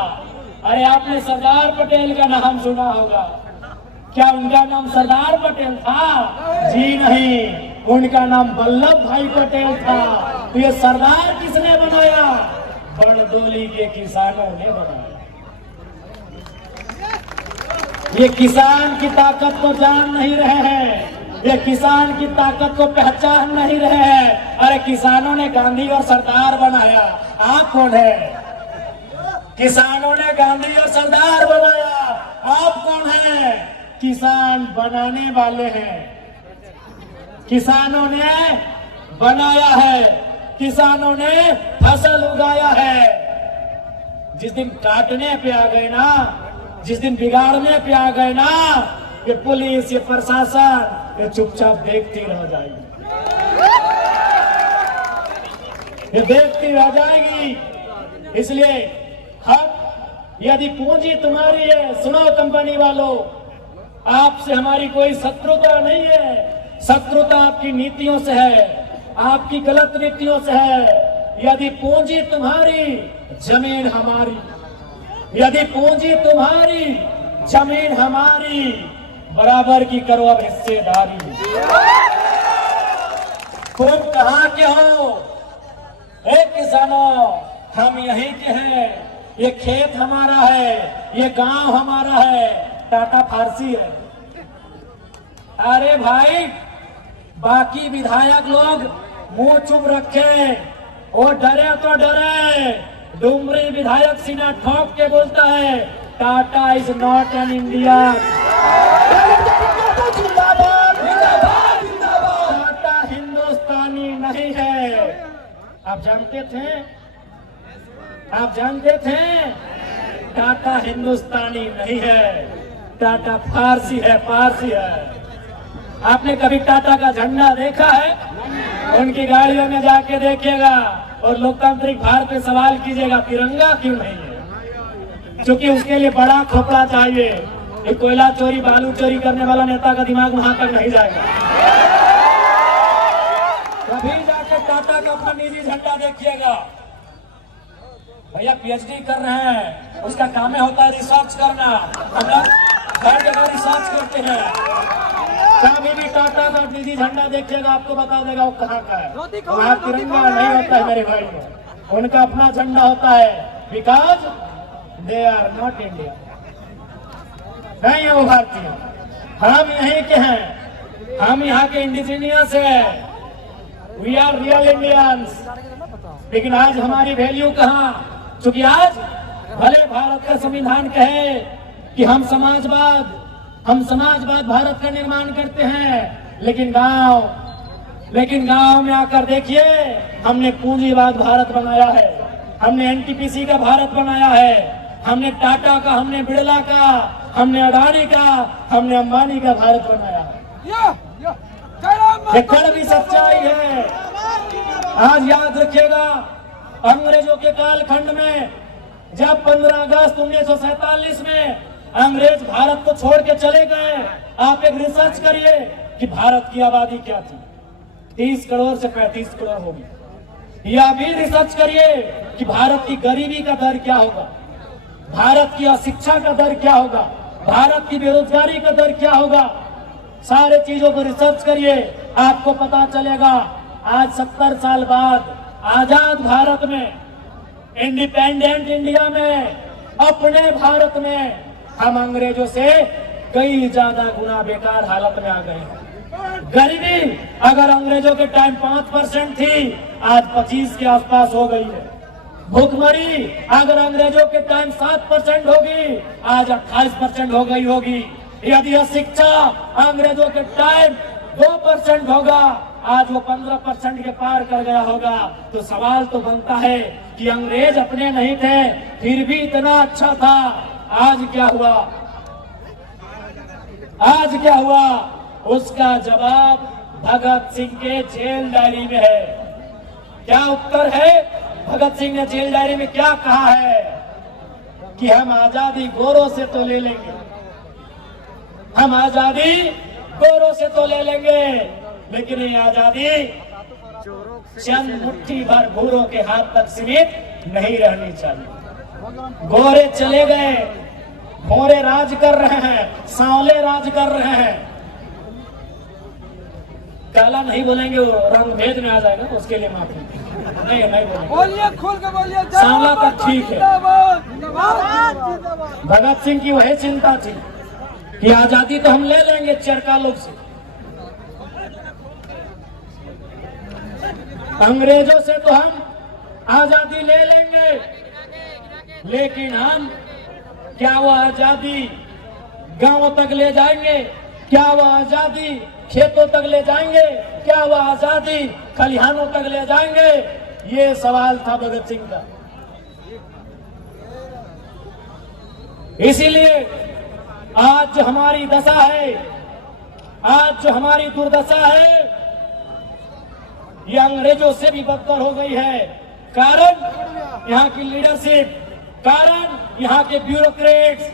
अरे आपने सरदार पटेल का नाम सुना होगा, क्या उनका नाम सरदार पटेल था? जी नहीं, उनका नाम वल्लभ भाई पटेल था। तो ये सरदार किसने बनाया? बड़दोली के किसानों ने बनाया। ये किसान की ताकत को जान नहीं रहे हैं, ये किसान की ताकत को पहचान नहीं रहे हैं। अरे किसानों ने गांधी और सरदार बनाया, आप कौन है? किसानों ने गांधी और सरदार बनाया, आप कौन है? किसान बनाने वाले हैं। किसानों ने बनाया है, किसानों ने फसल उगाया है। जिस दिन काटने पे आ गए ना, जिस दिन बिगाड़ने पे आ गए ना, ये पुलिस, ये प्रशासन, ये चुपचाप देखती रह जाएगी, ये देखती रह जाएगी। इसलिए हम, यदि पूंजी तुम्हारी है, सुनो कंपनी वालों, आपसे हमारी कोई शत्रुता नहीं है। शत्रुता आपकी नीतियों से है, आपकी गलत नीतियों से है। यदि पूंजी तुम्हारी, जमीन हमारी। यदि पूंजी तुम्हारी, जमीन हमारी, बराबर की करो अब हिस्सेदारी। तुम कहाँ के हो? एक किसानों, हम यहीं के हैं, ये खेत हमारा है, ये गांव हमारा है। टाटा फारसी है। अरे भाई, बाकी विधायक लोग मुंह चुप रखे, वो डरे तो डरे। डुमरी विधायक सीना ठोक के बोलता है, Tata is not an India. Tata हिंदुस्तानी नहीं है। आप जानते थे? आप जानते थे? टाटा हिंदुस्तानी नहीं है, टाटा फारसी है, पारसी है। आपने कभी टाटा का झंडा देखा है? उनकी गाड़ियों में जाके देखिएगा और लोकतांत्रिक भारत पे सवाल कीजिएगा, तिरंगा क्यों नहीं है? क्योंकि उसके लिए बड़ा खोपड़ा चाहिए। ये कोयला चोरी, बालू चोरी करने वाला नेता का दिमाग वहां तक नहीं जाएगा। कभी जाके टाटा का अपना निजी झंडा देखिएगा। भैया पीएचडी कर रहे हैं, उसका काम होता है रिसर्च करना। हम लोग हर जगह रिसर्च करते हैं। कभी भी टाटा का निजी झंडा देखिएगा, आपको बता देगा वो कहाँ का है। वहाँ तिरंगा नहीं होता है मेरे भाई, उनका अपना झंडा होता है, because they are not India, नहीं है वो भारतीय। हम यहीं के हैं, हम यहाँ के इंडिजिनियस है, वी आर रियल इंडियंस। लेकिन आज हमारी वैल्यू कहाँ? क्योंकि आज भले भारत का संविधान कहे कि हम समाजवाद भारत का निर्माण करते हैं, लेकिन गांव में आकर देखिए, हमने पूंजीवाद भारत बनाया है। हमने एनटीपीसी का भारत बनाया है, हमने टाटा का, हमने बिड़ला का, हमने अडानी का, हमने अंबानी का भारत बनाया है। ये कड़वी सच्चाई है। आज याद रखिएगा, अंग्रेजों के कालखंड में जब 15 अगस्त 1947 में अंग्रेज भारत को छोड़ के चले गए, आप एक रिसर्च करिए कि भारत की आबादी क्या थी। 30 करोड़ से 35 करोड़ होगी। या भी रिसर्च करिए कि भारत की गरीबी का दर क्या होगा, भारत की अशिक्षा का दर क्या होगा, भारत की बेरोजगारी का दर क्या होगा। सारे चीजों को रिसर्च करिए, आपको पता चलेगा। आज 70 साल बाद आजाद भारत में, इंडिपेंडेंट इंडिया में, अपने भारत में हम अंग्रेजों से कई ज्यादा गुना बेकार हालत में आ गए हैं। गरीबी अगर अंग्रेजों के टाइम 5% थी, आज 25 के आसपास हो गई है। भूखमरी अगर अंग्रेजों के टाइम 7% होगी, आज 28% हो गई होगी। यदि शिक्षा अंग्रेजों के टाइम 2% होगा, आज वो 15% के पार कर गया होगा। तो सवाल तो बनता है कि अंग्रेज अपने नहीं थे, फिर भी इतना अच्छा था। आज क्या हुआ? आज क्या हुआ? उसका जवाब भगत सिंह के जेल डायरी में है। क्या उत्तर है? भगत सिंह ने जेल डायरी में क्या कहा है कि हम आजादी गोरों से तो ले लेंगे, हम आजादी गोरों से तो ले लेंगे, लेकिन ये आजादी चंद मुट्ठी भर भूरों के हाथ तक सीमित नहीं रहनी चाहिए। गोरे चले गए, गोरे राज कर रहे हैं, सांवले राज कर रहे हैं। काला नहीं बोलेंगे, वो रंग भेद में आ जाएगा, उसके लिए माफी नहीं बोलेंगे। बोलिए, खुल के बोलिए। सांवला तक ठीक है। भगत सिंह की वही चिंता थी कि आजादी तो हम ले लेंगे चरका लोग से, अंग्रेजों से तो हम आजादी ले लेंगे, लेकिन हम क्या वो आजादी गांवों तक ले जाएंगे? क्या वो आजादी खेतों तक ले जाएंगे? क्या वो आजादी खलिहानों तक ले जाएंगे? ये सवाल था भगत सिंह का। इसीलिए आज जो हमारी दशा है, आज जो हमारी दुर्दशा है, ये अंग्रेजों से भी बदतर हो गई है। कारण यहाँ की लीडरशिप, कारण यहाँ के ब्यूरोक्रेट्स।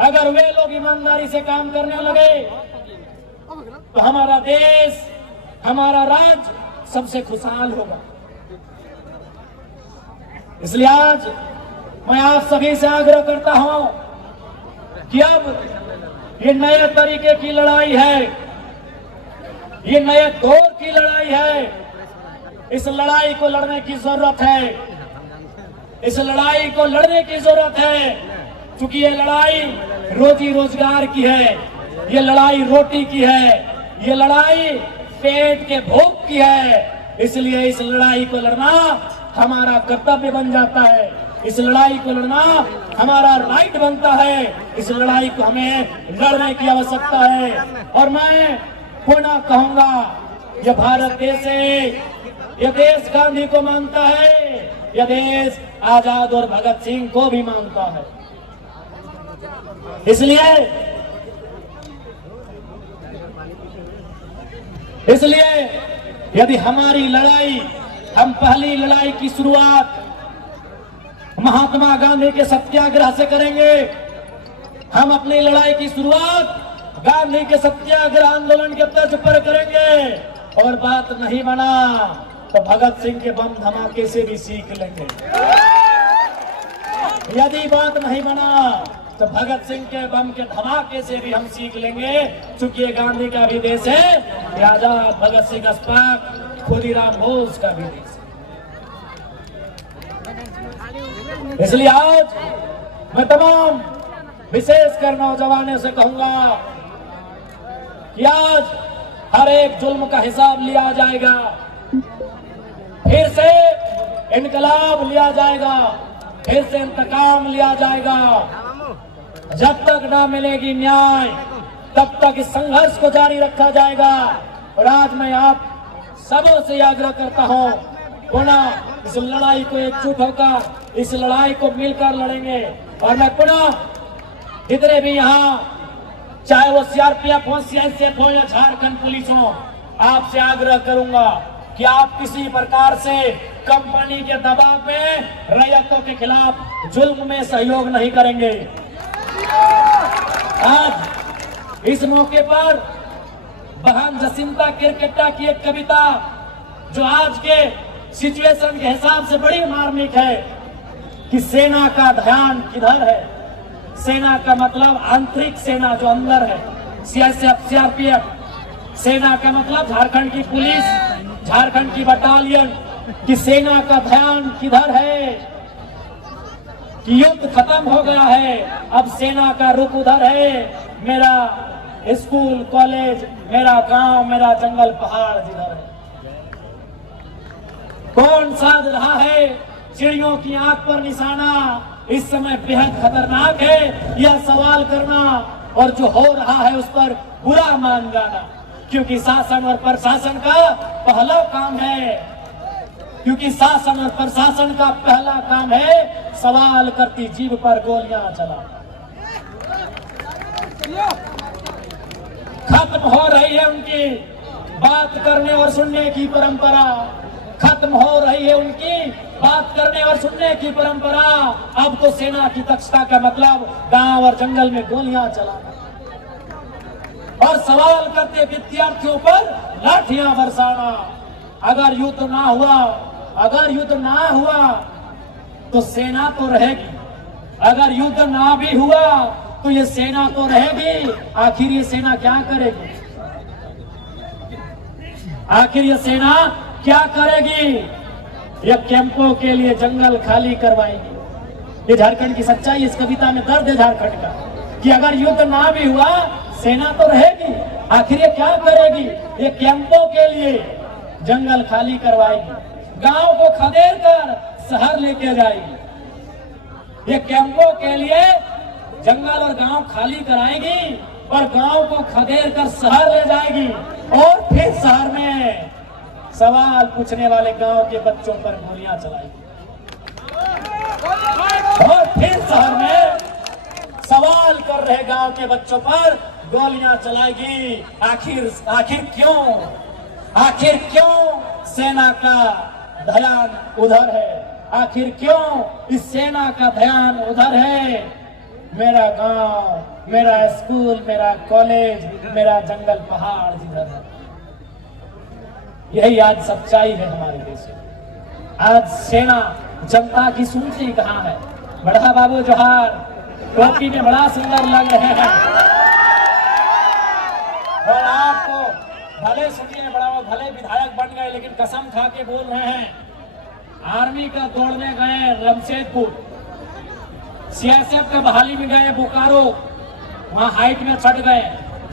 अगर वे लोग ईमानदारी से काम करने लगे तो हमारा देश, हमारा राज्य सबसे खुशहाल होगा। इसलिए आज मैं आप सभी से आग्रह करता हूं कि अब ये नए तरीके की लड़ाई है, ये नए दौर की लड़ाई है। इस लड़ाई को लड़ने की जरूरत है, इस लड़ाई को लड़ने की जरूरत है, क्योंकि ये लड़ाई रोजी रोजगार की है, ये लड़ाई रोटी की है, ये लड़ाई पेट के भूख की है। इसलिए इस लड़ाई को लड़ना हमारा कर्तव्य बन जाता है, इस लड़ाई को लड़ना हमारा राइट बनता है, इस लड़ाई को हमें लड़ने की आवश्यकता है। और मैं पुनः कहूंगा, यह भारत देश है, यह देश गांधी को मानता है, यह देश आजाद और भगत सिंह को भी मानता है। इसलिए यदि हमारी लड़ाई, हम पहली लड़ाई की शुरुआत महात्मा गांधी के सत्याग्रह से करेंगे, हम अपनी लड़ाई की शुरुआत गांधी के सत्याग्रह आंदोलन के तर्ज पर करेंगे, और बात नहीं बना तो भगत सिंह के बम धमाके से भी सीख लेंगे। यदि बात नहीं बना तो भगत सिंह के बम के धमाके से भी हम सीख लेंगे, चूंकि ये गांधी का भी देश है, ये आजाद भगत सिंह अस्पाक खुदीराम बोस का भी देश है। इसलिए आज मैं तमाम विशेषकर नौजवानों से कहूंगा कि आज हर एक जुल्म का हिसाब लिया जाएगा, फिर से इनकलाब लिया जाएगा, फिर से इंतकाम लिया जाएगा। जब तक ना मिलेगी न्याय, तब तक इस संघर्ष को जारी रखा जाएगा। और आज मैं आप सबों से आग्रह करता हूं पुनः इस लड़ाई को एकजुट होकर इस लड़ाई को मिलकर लड़ेंगे। और मैं पुनः जितने भी यहाँ, चाहे वो सीआरपीएफ हो, सीआईएसएफ हो या झारखंड पुलिस हो, आपसे आग्रह करूंगा कि आप किसी प्रकार से कंपनी के दबाव में रैयतों के खिलाफ जुल्म में सहयोग नहीं करेंगे। आज इस मौके पर बहन जसिंता किरकेट्टा की एक कविता, जो आज के सिचुएशन के हिसाब से बड़ी मार्मिक है, कि सेना का ध्यान किधर है। सेना का मतलब आंतरिक सेना जो अंदर है, सीआईएसएफ, सीआरपीएफ। सेना का मतलब झारखंड की पुलिस, झारखंड की बटालियन की सेना का ध्यान किधर है, कि युद्ध खत्म हो गया है, अब सेना का रुख उधर है। मेरा स्कूल, कॉलेज, मेरा गांव, मेरा जंगल, पहाड़ जिधर है। कौन साध रहा है चिड़ियों की आंख पर निशाना, इस समय बेहद खतरनाक है यह सवाल करना, और जो हो रहा है उस पर बुरा मान जाना। क्योंकि शासन और प्रशासन का पहला काम है, क्योंकि शासन और प्रशासन का पहला काम है सवाल करती जीभ पर गोलियां चलाना। खत्म हो रही है उनकी बात करने और सुनने की परंपरा, खत्म हो रही है उनकी बात करने और सुनने की परंपरा। अब तो सेना की दक्षता का मतलब गांव और जंगल में गोलियां चलाना और सवाल करते विद्यार्थियों पर लाठियां बरसाना। अगर युद्ध ना हुआ, अगर युद्ध ना हुआ तो सेना तो रहेगी, अगर युद्ध ना भी हुआ तो ये सेना तो रहेगी। आखिर ये सेना क्या करेगी, आखिर ये सेना क्या करेगी? ये कैंपों के लिए जंगल खाली करवाएगी। ये झारखंड की सच्चाई, इस कविता में दर्द है झारखंड का, कि अगर युद्ध ना भी हुआ सेना तो रहेगी। आखिर ये क्या करेगी? ये कैंपों के लिए जंगल खाली करवाएगी, गांव को खदेड़ कर शहर लेके जाएगी। ये कैंपों के लिए जंगल और गांव खाली कराएगी और गांव को खदेड़ कर शहर ले जाएगी, और फिर शहर में सवाल पूछने वाले गांव के बच्चों पर गोलियां चलाएगी, और फिर शहर में सवाल कर रहे गांव के बच्चों पर गोलियां चलाएगी। आखिर क्यों, आखिर क्यों सेना का ध्यान उधर है? आखिर क्यों इस सेना का ध्यान उधर है? मेरा गांव, मेरा स्कूल, मेरा कॉलेज, मेरा जंगल, पहाड़ जिधर है। यही आज सच्चाई है हमारे देश में। आज सेना जनता की सुनती कहाँ है? बड़ा बाबू जोहार, टोपी में बड़ा सुंदर लग रहे हैं, और आप तो भले सुनिए, बड़ा भले विधायक बन गए, लेकिन कसम खा के बोल रहे हैं, आर्मी का दौड़ने गए जमशेदपुर, सीआईएसएफ का बहाली में गए बोकारो, वहां हाइट में चढ़ गए।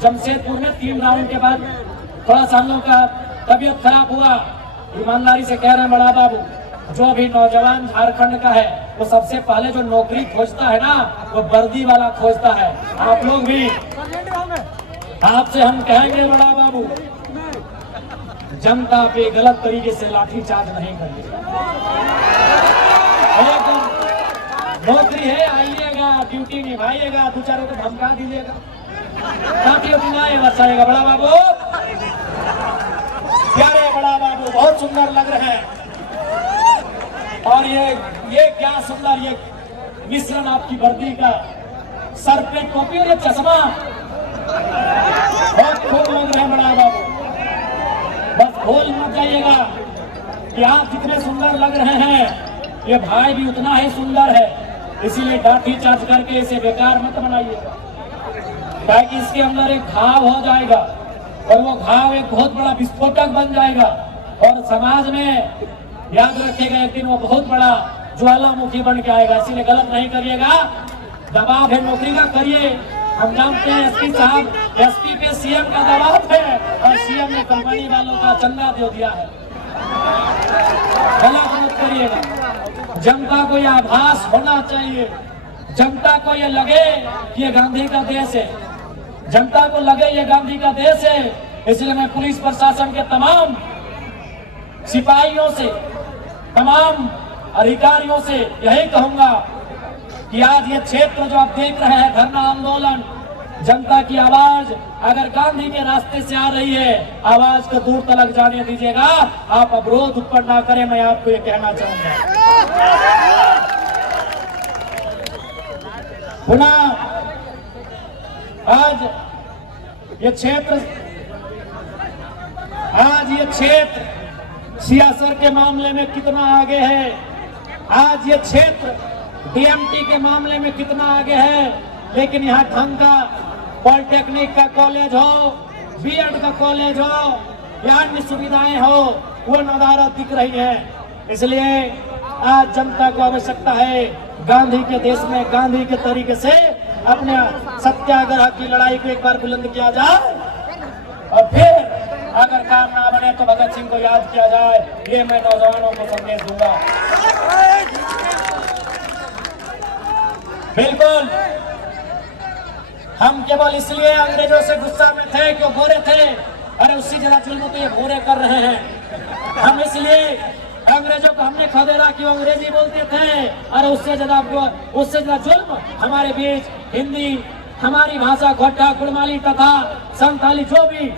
जमशेदपुर में 3 राउंड के बाद थोड़ा सा हम लोग का तबीयत खराब हुआ। ईमानदारी से कह रहे हैं बड़ा बाबू, जो भी नौजवान झारखंड का है वो सबसे पहले जो नौकरी खोजता है ना, वो वर्दी वाला खोजता है। आप लोग भी, आपसे हम कहेंगे बड़ा बाबू, जनता पे गलत तरीके से लाठीचार्ज नहीं करिएगा। नौकरी है, आइएगा, ड्यूटी निभाइएगा, 2 चारों को धमका दीजिएगा, बचाएगा। बड़ा बाबू, प्यारे बड़ा बाबू, बहुत सुंदर लग रहे हैं। और ये क्या सुंदर ये मिश्रण आपकी वर्दी का, सर पे टोपी और चश्मा, बहुत खूब लग रहे हैं बड़ा बाबू। बस भूल मत जाइएगा कि आप जितने सुंदर लग रहे हैं ये भाई भी उतना ही सुंदर है, इसीलिए लाठी चार्ज करके इसे बेकार मत बनाइएगा, ताकि इसके अंदर एक घाव हो जाएगा और वो घाव एक बहुत बड़ा विस्फोटक बन जाएगा और समाज में याद रखिएगा एक दिन वो बहुत बड़ा ज्वालामुखी बन के आएगा। इसीलिए गलत नहीं करिएगा, दबाव है नौकरी का करिए। हम जानते हैं एसपी साहब, एसपी पे सीएम का दबाव है और सीएम ने कंपनी वालों का चंदा दे दिया है। गलत मत करिएगा, जनता को यह आभास होना चाहिए, जनता को ये लगे कि ये गांधी का देश है, जनता को लगे ये गांधी का देश है। इसलिए मैं पुलिस प्रशासन के तमाम सिपाहियों से, तमाम अधिकारियों से यही कहूंगा कि आज ये क्षेत्र जो आप देख रहे हैं, धरना आंदोलन, जनता की आवाज अगर गांधी के रास्ते से आ रही है, आवाज को दूर तक जाने दीजिएगा, आप अवरोध उत्पन्न ना करें, मैं आपको ये कहना चाहूंगा। पुनः आज ये क्षेत्र सियासत के मामले में कितना आगे है, आज ये क्षेत्र डीएमटी के मामले में कितना आगे है, लेकिन यहाँ ढंग का पॉलिटेक्निक का कॉलेज हो, बीएड का कॉलेज हो या अन्य सुविधाएं हो, वो नजारा दिख रही है। इसलिए आज जनता को आवश्यकता है गांधी के देश में गांधी के तरीके से अपने सत्याग्रह की लड़ाई को एक बार बुलंद किया जाए, और फिर अगर काम ना बने तो भगत सिंह को याद किया जाए। ये मैं नौजवानों को संदेश दूंगा। बिल्कुल हम केवल इसलिए अंग्रेजों से गुस्सा में थे कि वो गोरे थे, अरे उससे ज्यादा जुल्म तो ये गोरे कर रहे हैं। हम इसलिए अंग्रेजों को हमने खदेड़ा कि वो अंग्रेजी बोलते थे, अरे उससे ज्यादा जुल्म हमारे बीच हिंदी, हमारी भाषा खोटा, कुड़माली तथा संथाली जो भी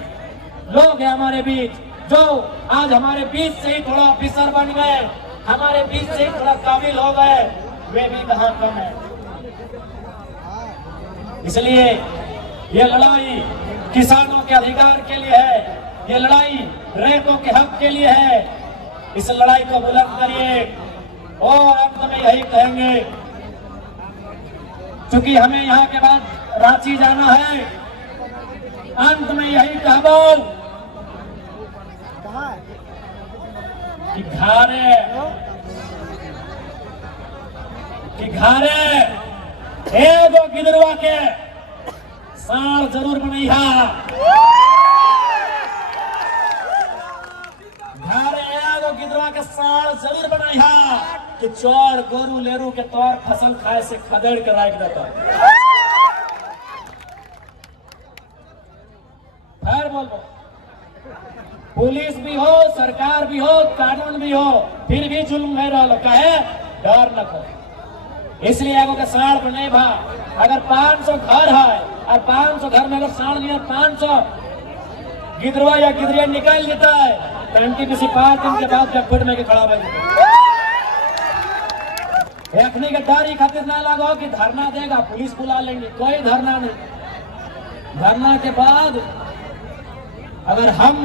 लोग हैं हमारे बीच, जो आज हमारे बीच से ही थोड़ा ऑफिसर बन गए, हमारे बीच से ही थोड़ा काबिल हो गए, वे भी कहाँ कम है। इसलिए ये लड़ाई किसानों के अधिकार के लिए है, ये लड़ाई रैतों के हक के लिए है। इस लड़ाई को बुलंद करिए और अंत में यही कहेंगे, क्योंकि हमें यहाँ के बाद रांची जाना है, अंत में यही कहबो कि घारे एगो गिदरवा के साल जरूर बनैहा, घारे एगो गिदरवा के साल जरूर बनैहा कि चोर गोरू लेरू के तौर फसल खाए से खदेड़ के राख देता। फिर बोलो, पुलिस भी हो, सरकार भी हो, कानून भी हो, फिर भी जुल्म नहीं रहा कहे डर न करो। इसलिए एगो के साढ़ पर नहीं भा, अगर 500 घर है और 500 घर में अगर साढ़ लिया 500 गिदरवा या गिदरिया निकाल लेता है तो एनटीपीसी 5 दिन के बाद जब में के खड़ा बन रखने के डर ही खातिर ना लगाओ कि धरना देगा पुलिस बुला लेंगे, कोई धरना नहीं। धरना के बाद अगर हम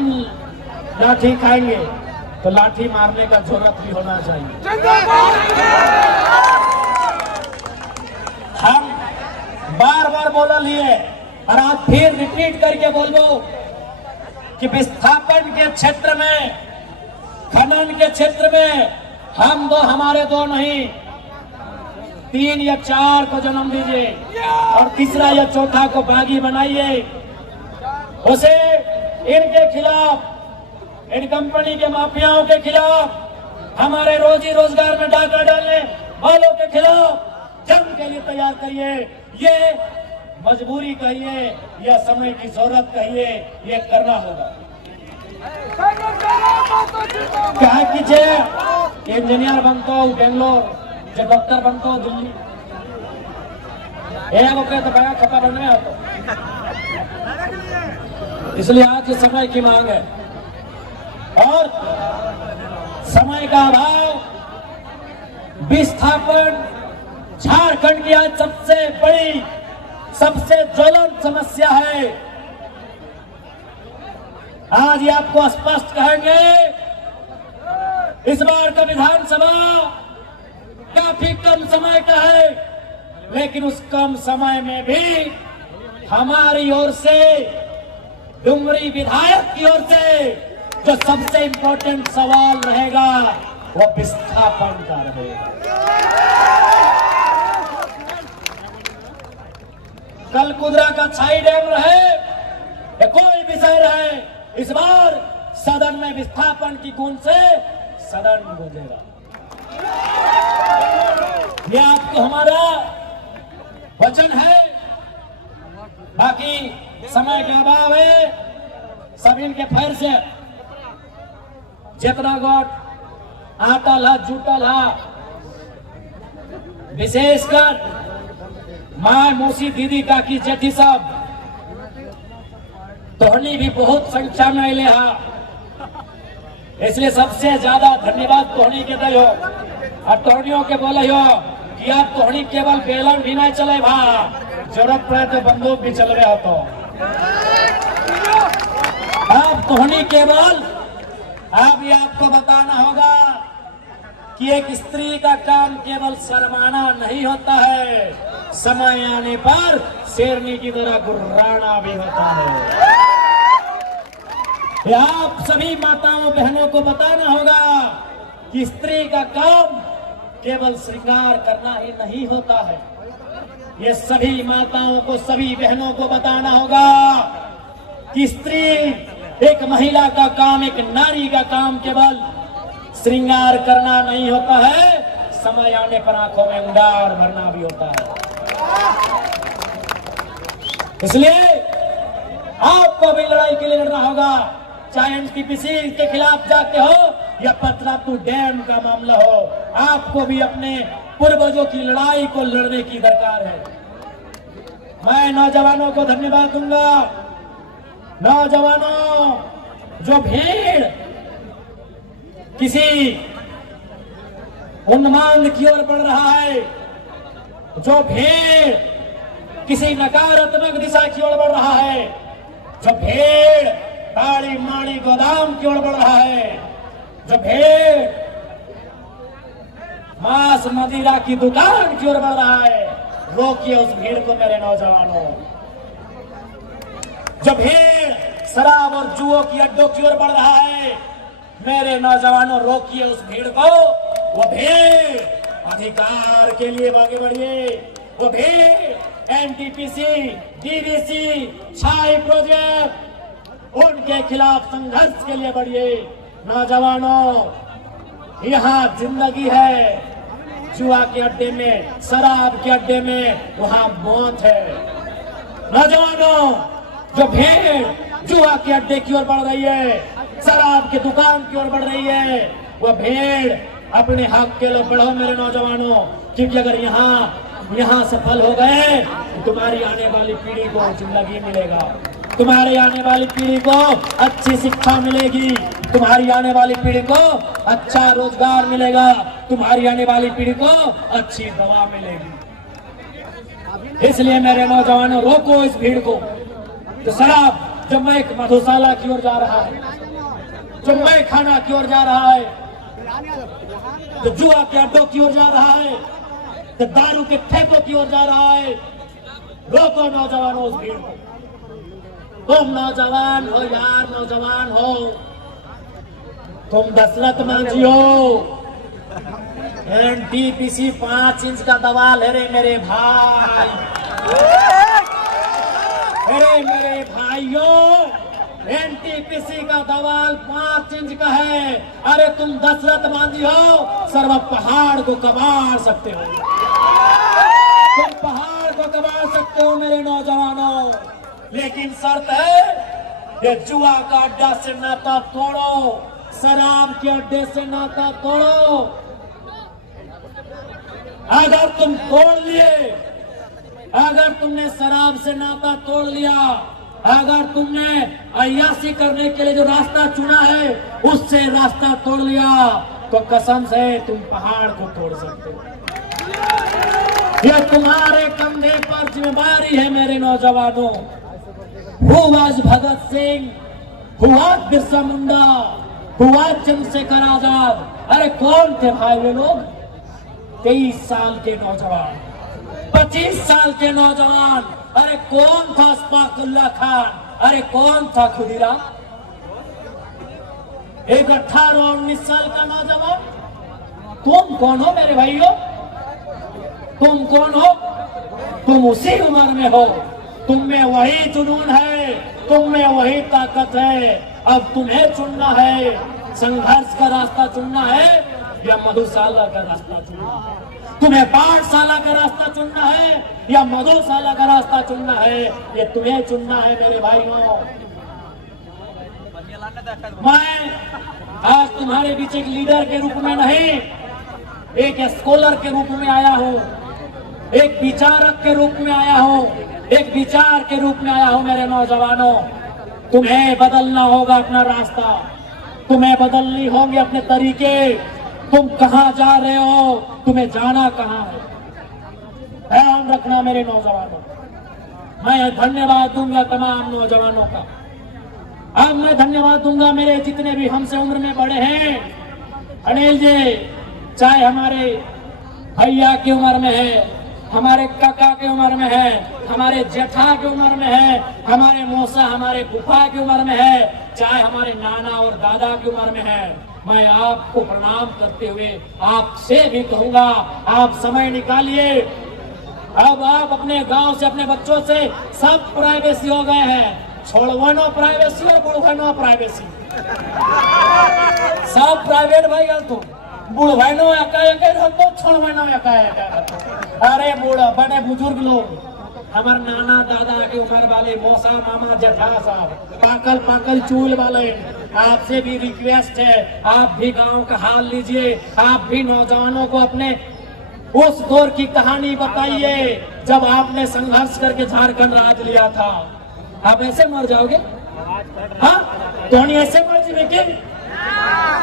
लाठी खाएंगे तो लाठी मारने का जरूरत भी होना चाहिए। हम बार बार बोल लिए और आज फिर रिपीट करके बोलो कि विस्थापन के क्षेत्र में, खनन के क्षेत्र में हम दो, हमारे दो नहीं 3 या 4 को जन्म दीजिए और तीसरा या चौथा को बागी बनाइए। उसे इनके खिलाफ, इन कंपनी के माफियाओं के खिलाफ, हमारे रोजी रोजगार में डाका डालने वालों के खिलाफ जंग के लिए तैयार करिए। ये मजबूरी कहिए या समय की जरूरत कहिए, ये करना होगा। क्या कीजिए, इंजीनियर बनते हो बेंगलोर, जो डॉक्टर बनते हो दिल्ली, तो बड़ा खपा बनने हो। इसलिए आज के समय की मांग है और समय का अभाव, विस्थापन झारखंड की आज सबसे बड़ी, सबसे ज्वलंत समस्या है। आज ये आपको स्पष्ट कहेंगे, इस बार का विधानसभा काफी कम समय का है, लेकिन उस कम समय में भी हमारी ओर से, डुमरी विधायक की ओर से जो सबसे इंपॉर्टेंट सवाल रहेगा वो विस्थापन का रहेगा। कल कुदरा का छाई डैम रहे या कोई विषय रहे, इस बार सदन में विस्थापन की गूंज से सदन गूंजेगा। यह आपको हमारा वचन है। बाकी समय का अभाव है, सभी के फैर से जितना गोट आटल हा जुटल हा। विशेषकर माँ मौसी दीदी काकी जेठी सब तोहनी भी बहुत संख्या में अले हा। इसलिए सबसे ज्यादा धन्यवाद तोहनी के दे हो और तोहनियों के बोले हो कि आप तोहनी केवल बेलन भी नहीं चले भा, जरूरत पड़े तो बंदूक भी चल रहे हो। तो आप तोहनी केवल अब ये आपको बताना होगा कि एक स्त्री का काम केवल शर्माना नहीं होता है, समय आने पर शेरनी की तरह गुर्राना भी होता है। ये आप सभी माताओं बहनों को बताना होगा कि स्त्री का काम केवल श्रृंगार करना ही नहीं होता है। ये सभी माताओं को सभी बहनों को बताना होगा कि स्त्री एक महिला का काम, एक नारी का काम केवल श्रृंगार करना नहीं होता है, समय आने पर आंखों में उंडार भरना भी होता है। इसलिए आपको भी लड़ाई के लिए लड़ना होगा, चाहे एनटीपीसी के खिलाफ जाके हो या पतरातू डैम का मामला हो। आपको भी अपने पूर्वजों की लड़ाई को लड़ने की दरकार है। मैं नौजवानों को धन्यवाद दूंगा। नौजवानों, जो भीड़ किसी उन्माद की ओर बढ़ रहा है, जो भीड़ किसी नकारात्मक दिशा की ओर बढ़ रहा है, जो भीड़ ताड़ी माड़ी गोदाम की ओर बढ़ रहा है, जो भीड़ मांस मदिरा की दुकान की ओर बढ़ रहा है, रोकिए उस भीड़ को मेरे नौजवानों। जो भीड़ शराब और जुओं की अड्डों की ओर बढ़ रहा है, मेरे नौजवानों रोकिए उस भीड़ को। वो भीड़ अधिकार के लिए आगे बढ़िए। वो भीड़ एनटीपीसी, डीवीसी, छाई प्रोजेक्ट, उनके खिलाफ संघर्ष के लिए बढ़िए। नौजवानों, यहाँ जिंदगी है, जुआ के अड्डे में, शराब के अड्डे में वहां मौत है। नौजवानों, जो भीड़ जुआ के अड्डे की ओर बढ़ रही है, शराब की दुकान की ओर बढ़ रही है, वह भीड़ अपने हक के लिए बढ़ो मेरे नौजवानों। क्योंकि अगर यहाँ सफल हो गए तो तुम्हारी आने वाली पीढ़ी को जिंदगी मिलेगा, तुम्हारी आने वाली पीढ़ी को अच्छी शिक्षा मिलेगी, तुम्हारी आने वाली पीढ़ी को अच्छा रोजगार मिलेगा, तुम्हारी आने वाली पीढ़ी को अच्छी दवा मिलेगी। इसलिए मेरे नौजवानों, रोको इस भीड़ को। तो शराब जब मैं मधुशाला की ओर जा रहा है, जब मैं खाना की ओर जा रहा है, तो जुआ के अड्डों की ओर जा रहा है, तो दारू के ठेकों की ओर जा रहा है, रोको नौजवानों उस भीड़ को। तुम नौजवान हो यार, नौजवान हो, तुम दशरथ मांझी हो। एनटीपीसी 5 इंच का दवाल है रे मेरे भाई, अरे मेरे भाइयों, एनटीपीसी का दवाल 5 इंच का है। अरे तुम दशरथ मांझी हो, सर्व पहाड़ को कबाड़ सकते हो, तुम पहाड़ को कबाड़ सकते हो मेरे नौजवानों। लेकिन शर्त है, ये जुआ का अड्डा से नाता तोड़ो, शराब के अड्डे से नाता तोड़ो। अगर तुम तोड़ लिए, अगर तुमने शराब से नाता तोड़ लिया, अगर तुमने अय्याशी करने के लिए जो रास्ता चुना है उससे रास्ता तोड़ लिया, तो कसम से तुम पहाड़ को तोड़ सकते हो। ये तुम्हारे कंधे पर जिम्मेदारी है मेरे नौजवानों। हुआ भगत सिंह, हुआ बिरसा मुंडा, हुआ चंद्रशेखर आजाद, अरे कौन थे भाई वे लोग? 23 साल के नौजवान, 25 साल के नौजवान। अरे कौन था अशफाकुल्लाह खान? अरे कौन था खुदीराम? एक 18 और 19 साल का नौजवान। तुम कौन हो मेरे भाइयों? तुम कौन हो? तुम उसी उम्र में हो, तुम में वही जुनून है, तुम में वही ताकत है। अब तुम्हें चुनना है, संघर्ष का रास्ता चुनना है या मधुशाला का रास्ता चुनना है। तुम्हें पाठशाला का रास्ता चुनना है या मधुशाला का रास्ता चुनना है, ये तुम्हें चुनना है मेरे भाइयों। मैं आज तुम्हारे बीच एक लीडर के रूप में नहीं, एक स्कॉलर के रूप में आया हूं, एक विचारक के रूप में आया हूं, एक विचार के रूप में आया हूं। मेरे नौजवानों, तुम्हें बदलना होगा अपना रास्ता, तुम्हें बदलनी होंगे अपने तरीके। तुम कहां जा रहे हो, तुम्हें जाना कहां है, ध्यान रखना मेरे नौजवानों। मैं धन्यवाद दूंगा तमाम नौजवानों का। अब मैं धन्यवाद दूंगा मेरे जितने भी हमसे उम्र में बड़े हैं। अनिल जी, चाहे हमारे भैया की उम्र में है, हमारे काका की उम्र में है, हमारे जेठा की उम्र में है, हमारे मौसा हमारे फूफा की उम्र में है, चाहे हमारे नाना और दादा की उम्र में है, मैं आपको प्रणाम करते हुए आपसे भी कहूंगा, आप समय निकालिए। अब आप अपने गांव से, अपने बच्चों से सब प्राइवेसी हो गए हैं, छोड़वानो प्राइवेसी और बुढ़वानो प्राइवेसी, सब प्राइवेट भाई गल तुम बुढ़वानो तो छोड़वानो। अरे बूढ़ा बड़े बुजुर्ग लोग, हमारे नाना दादा की उम्र वाले, मौसा मामा जेठा साहब, पाकल पाकल चूल वाले, आपसे भी रिक्वेस्ट है, आप भी गांव का हाल लीजिए, आप भी नौजवानों को अपने उस दौर की कहानी बताइए जब आपने संघर्ष करके झारखंड राज लिया था। आप ऐसे मर जाओगे? हाँ, तो ऐसे मर जी लेकिन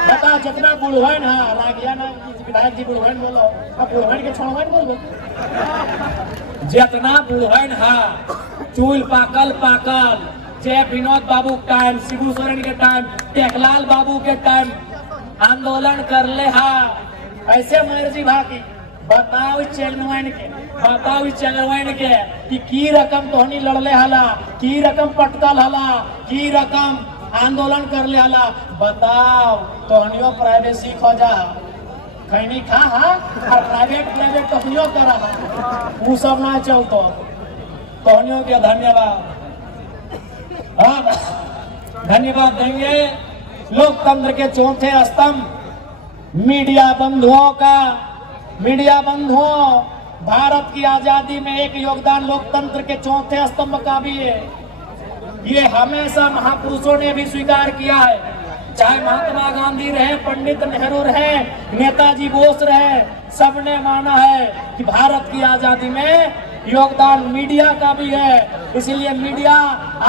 बता, जितना बुढ़वन है लागिया ना विधायक जी बुढ़वन बोलो, अब बुढ़वन के छोड़वन बोलो, जितना बुढ़वन है चूल पाकल पाकल, जय विनोद बाबू के टाइम, शिबू सोरेन के टाइम, टेकलाल बाबू के टाइम आंदोलन कर ले हा, ऐसे मर्जी भागी। बताओ चेलवन के, बताओ चेलवन के कि की रकम तोहनी लड़ले हला, की रकम पटकल हला, की रकम आंदोलन कर ले हला। बताओ तोहनियो प्राइवेसी खोजा खैनी खा हा, और प्राइवेट तोहनियो करा, वो सब ना चलतो। तोहनियों के धन्यवाद, धन्यवाद देंगे लोकतंत्र के चौथे स्तंभ मीडिया बंधुओं का। मीडिया बंधुओं, भारत की आजादी में एक योगदान लोकतंत्र के चौथे स्तंभ का भी है। ये हमेशा महापुरुषों ने भी स्वीकार किया है, चाहे महात्मा गांधी रहे, पंडित नेहरू रहे, नेताजी बोस रहे, सबने माना है कि भारत की आजादी में योगदान मीडिया का भी है। इसलिए मीडिया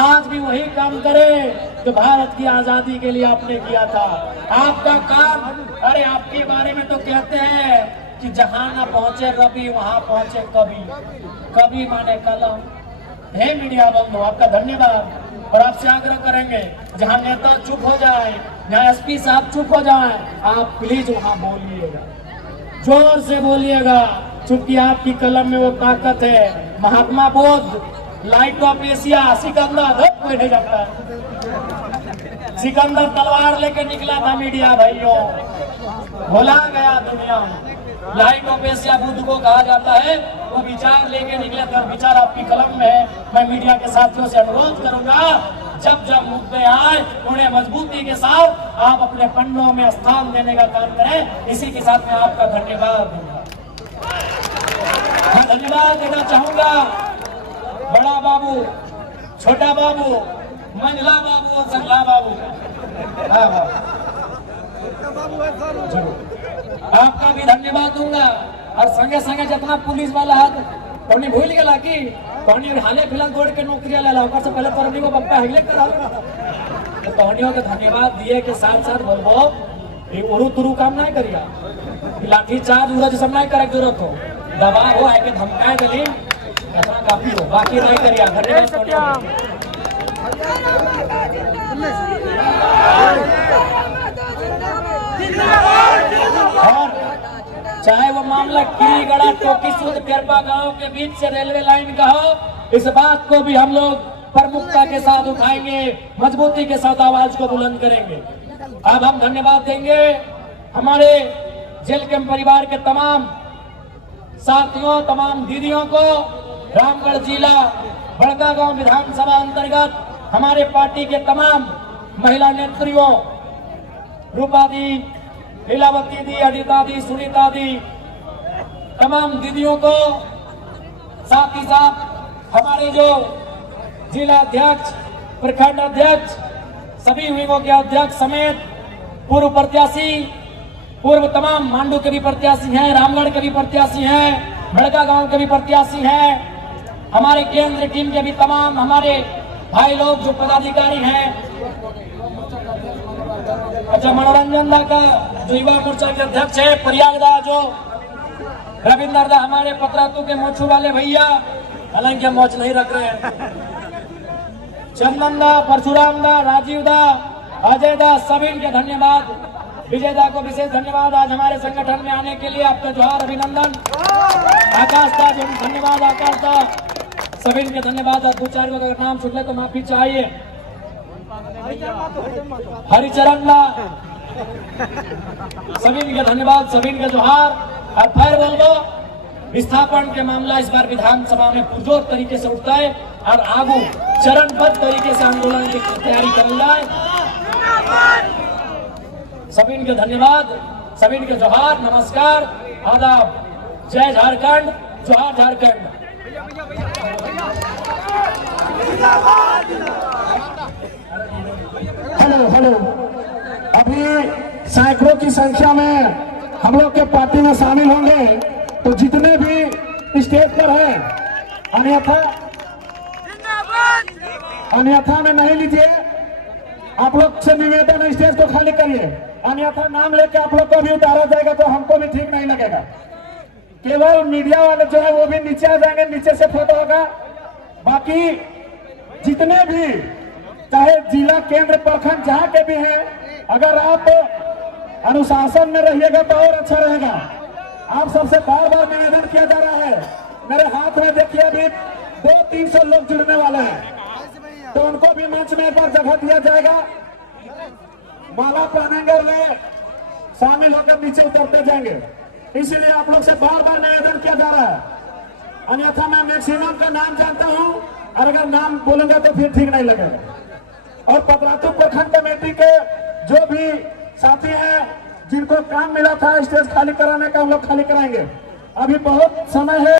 आज भी वही काम करे जो भारत की आजादी के लिए आपने किया था। आपका काम, अरे आपके बारे में तो कहते हैं कि जहां ना पहुंचे रवि वहां पहुंचे कवि, कवि माने कलम। हे मीडिया बंधु, आपका धन्यवाद। और आपसे आग्रह करेंगे, जहां नेता चुप हो जाए, जहां एसपी साहब चुप हो जाए, आप प्लीज वहां बोलिएगा, जोर से बोलिएगा, चूंकि आपकी कलम में वो ताकत है। Mahatma Buddha, light of Asia, Sikandar कोई नहीं जाता है, सिकंदर तलवार लेके निकला था मीडिया भाइयों, भुला गया दुनिया। लाइट ऑफ एशिया बुद्ध को कहा जाता है, वो विचार लेके निकले थे, विचार आपकी कलम में है। मैं मीडिया के साथियों से अनुरोध करूंगा, जब जब मुद्दे आए उन्हें मजबूती के साथ आप अपने पन्नों में स्थान देने का काम करें। इसी के साथ मैं आपका धन्यवाद दूंगा। मैं धन्यवाद देना चाहूंगा बड़ा बाबू, छोटा बाबू, मंझला बाबू और संगला बाबू। आपका भी धन्यवाद दूंगा। और संगे संगे जितना पुलिस वाला हाथ तोनी भूल गया कि तोनी हाले फिलहाल दौड़ के नौकरी ला से पहले तोनी को बप्पा हेगले करा, तो तोनियों के धन्यवाद दिए के साथ साथ बोलबो ये उरु तुरु काम नहीं करिया, लाठी चार्ज उरा सब नहीं करे जरूरत हो, दबाव हो आके धमकाए देली इतना काफी हो, बाकी नहीं करिया। धन्यवाद। और चाहे वो मामला किरीगढ़ा चौकी सूद केरपा गांव के बीच से रेलवे लाइन का हो, इस बात को भी हम लोग प्रमुखता के साथ उठाएंगे, मजबूती के साथ आवाज को बुलंद करेंगे। अब हम धन्यवाद देंगे हमारे जेल कैंप परिवार के तमाम साथियों, तमाम दीदियों को। रामगढ़ जिला बड़कागांव विधानसभा अंतर्गत हमारे पार्टी के तमाम महिला नेत्रियों, रूपा दी, लीलावती दी, अदिता दी, सुनीता दी, तमाम दीदियों को, साथ ही साथ हमारे जो जिला अध्यक्ष, प्रखंड अध्यक्ष, सभी विंगों के अध्यक्ष समेत पूर्व प्रत्याशी, पूर्व तमाम मांडू के भी प्रत्याशी हैं, रामगढ़ के भी प्रत्याशी हैं, बड़का गांव के भी प्रत्याशी हैं, हमारे केंद्र टीम के भी तमाम हमारे भाई लोग जो पदाधिकारी हैं। अच्छा, मनोरंजन दा का जो युवा मोर्चा के अध्यक्ष है, प्रयाग दा जो रविंदर दा, हमारे पतरातू के मोछू वाले भैया, हालांकि हम मोच नहीं रख रहे हैं, चंदन दा, परशुराम दा, राजीव दा, अजय दा, सभी के धन्यवाद। विजय दा को विशेष धन्यवाद आज हमारे संगठन में आने के लिए, आपका जोहार, अभिनंदन। आकाश दा जो धन्यवाद, आकाश दा, सभी के धन्यवाद। और दो चार को अगर नाम छूट ले तो माफी चाहिए। हरिचरण दा, सभी के धन्यवाद, सभी के जोहार। और फिर बोलो, विस्थापन के मामला इस बार विधानसभा में पुरजोर तरीके से उठता है और आगू चरणबद्ध तरीके से आंदोलन की तैयारी कर जाए। सभी के धन्यवाद, सभी के जोहार, नमस्कार, आदाब, जय झारखंड, जोहार झारखंड। हेलो हेलो, अभी सैकड़ों की संख्या में हम लोग के पार्टी में शामिल होंगे, तो जितने भी स्टेज पर हैं अन्यथा में नहीं लीजिए। आप लोग से निवेदन है, स्टेज को खाली करिए, अन्यथा नाम लेके आप लोग को भी उतारा जाएगा तो हमको भी ठीक नहीं लगेगा। केवल मीडिया वाले जो है वो भी नीचे आ जाएंगे, नीचे से फोटो होगा। बाकी जितने भी चाहे जिला, केंद्र, प्रखंड जहाँ के भी हैं, अगर आप अनुशासन में रहिएगा तो और अच्छा रहेगा। आप सबसे बार बार निवेदन किया जा रहा है। मेरे हाथ में देखिए अभी 200-300 लोग जुड़ने वाले हैं, तो उनको भी मंच में एक बार जगह दिया जाएगा। माला पहनेंगे और वे शामिल होकर नीचे उतरते जाएंगे। इसलिए आप लोग से बार बार निवेदन किया जा रहा है, अन्यथा मैं मैक्सिमम का नाम जानता हूं और अगर नाम बोलूंगा तो फिर ठीक नहीं लगेगा। और पतरातू प्रखंड कमेटी के जो भी साथी हैं, जिनको काम मिला था स्टेज खाली कराने का, हम लोग खाली कराएंगे। अभी बहुत समय है।